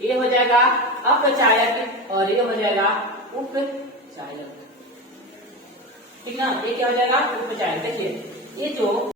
ये हो जाएगा अपचायक और ये हो जाएगा उपचायक। ठीक ना, ये क्या हो जाएगा उपचायक। देखिए ये जो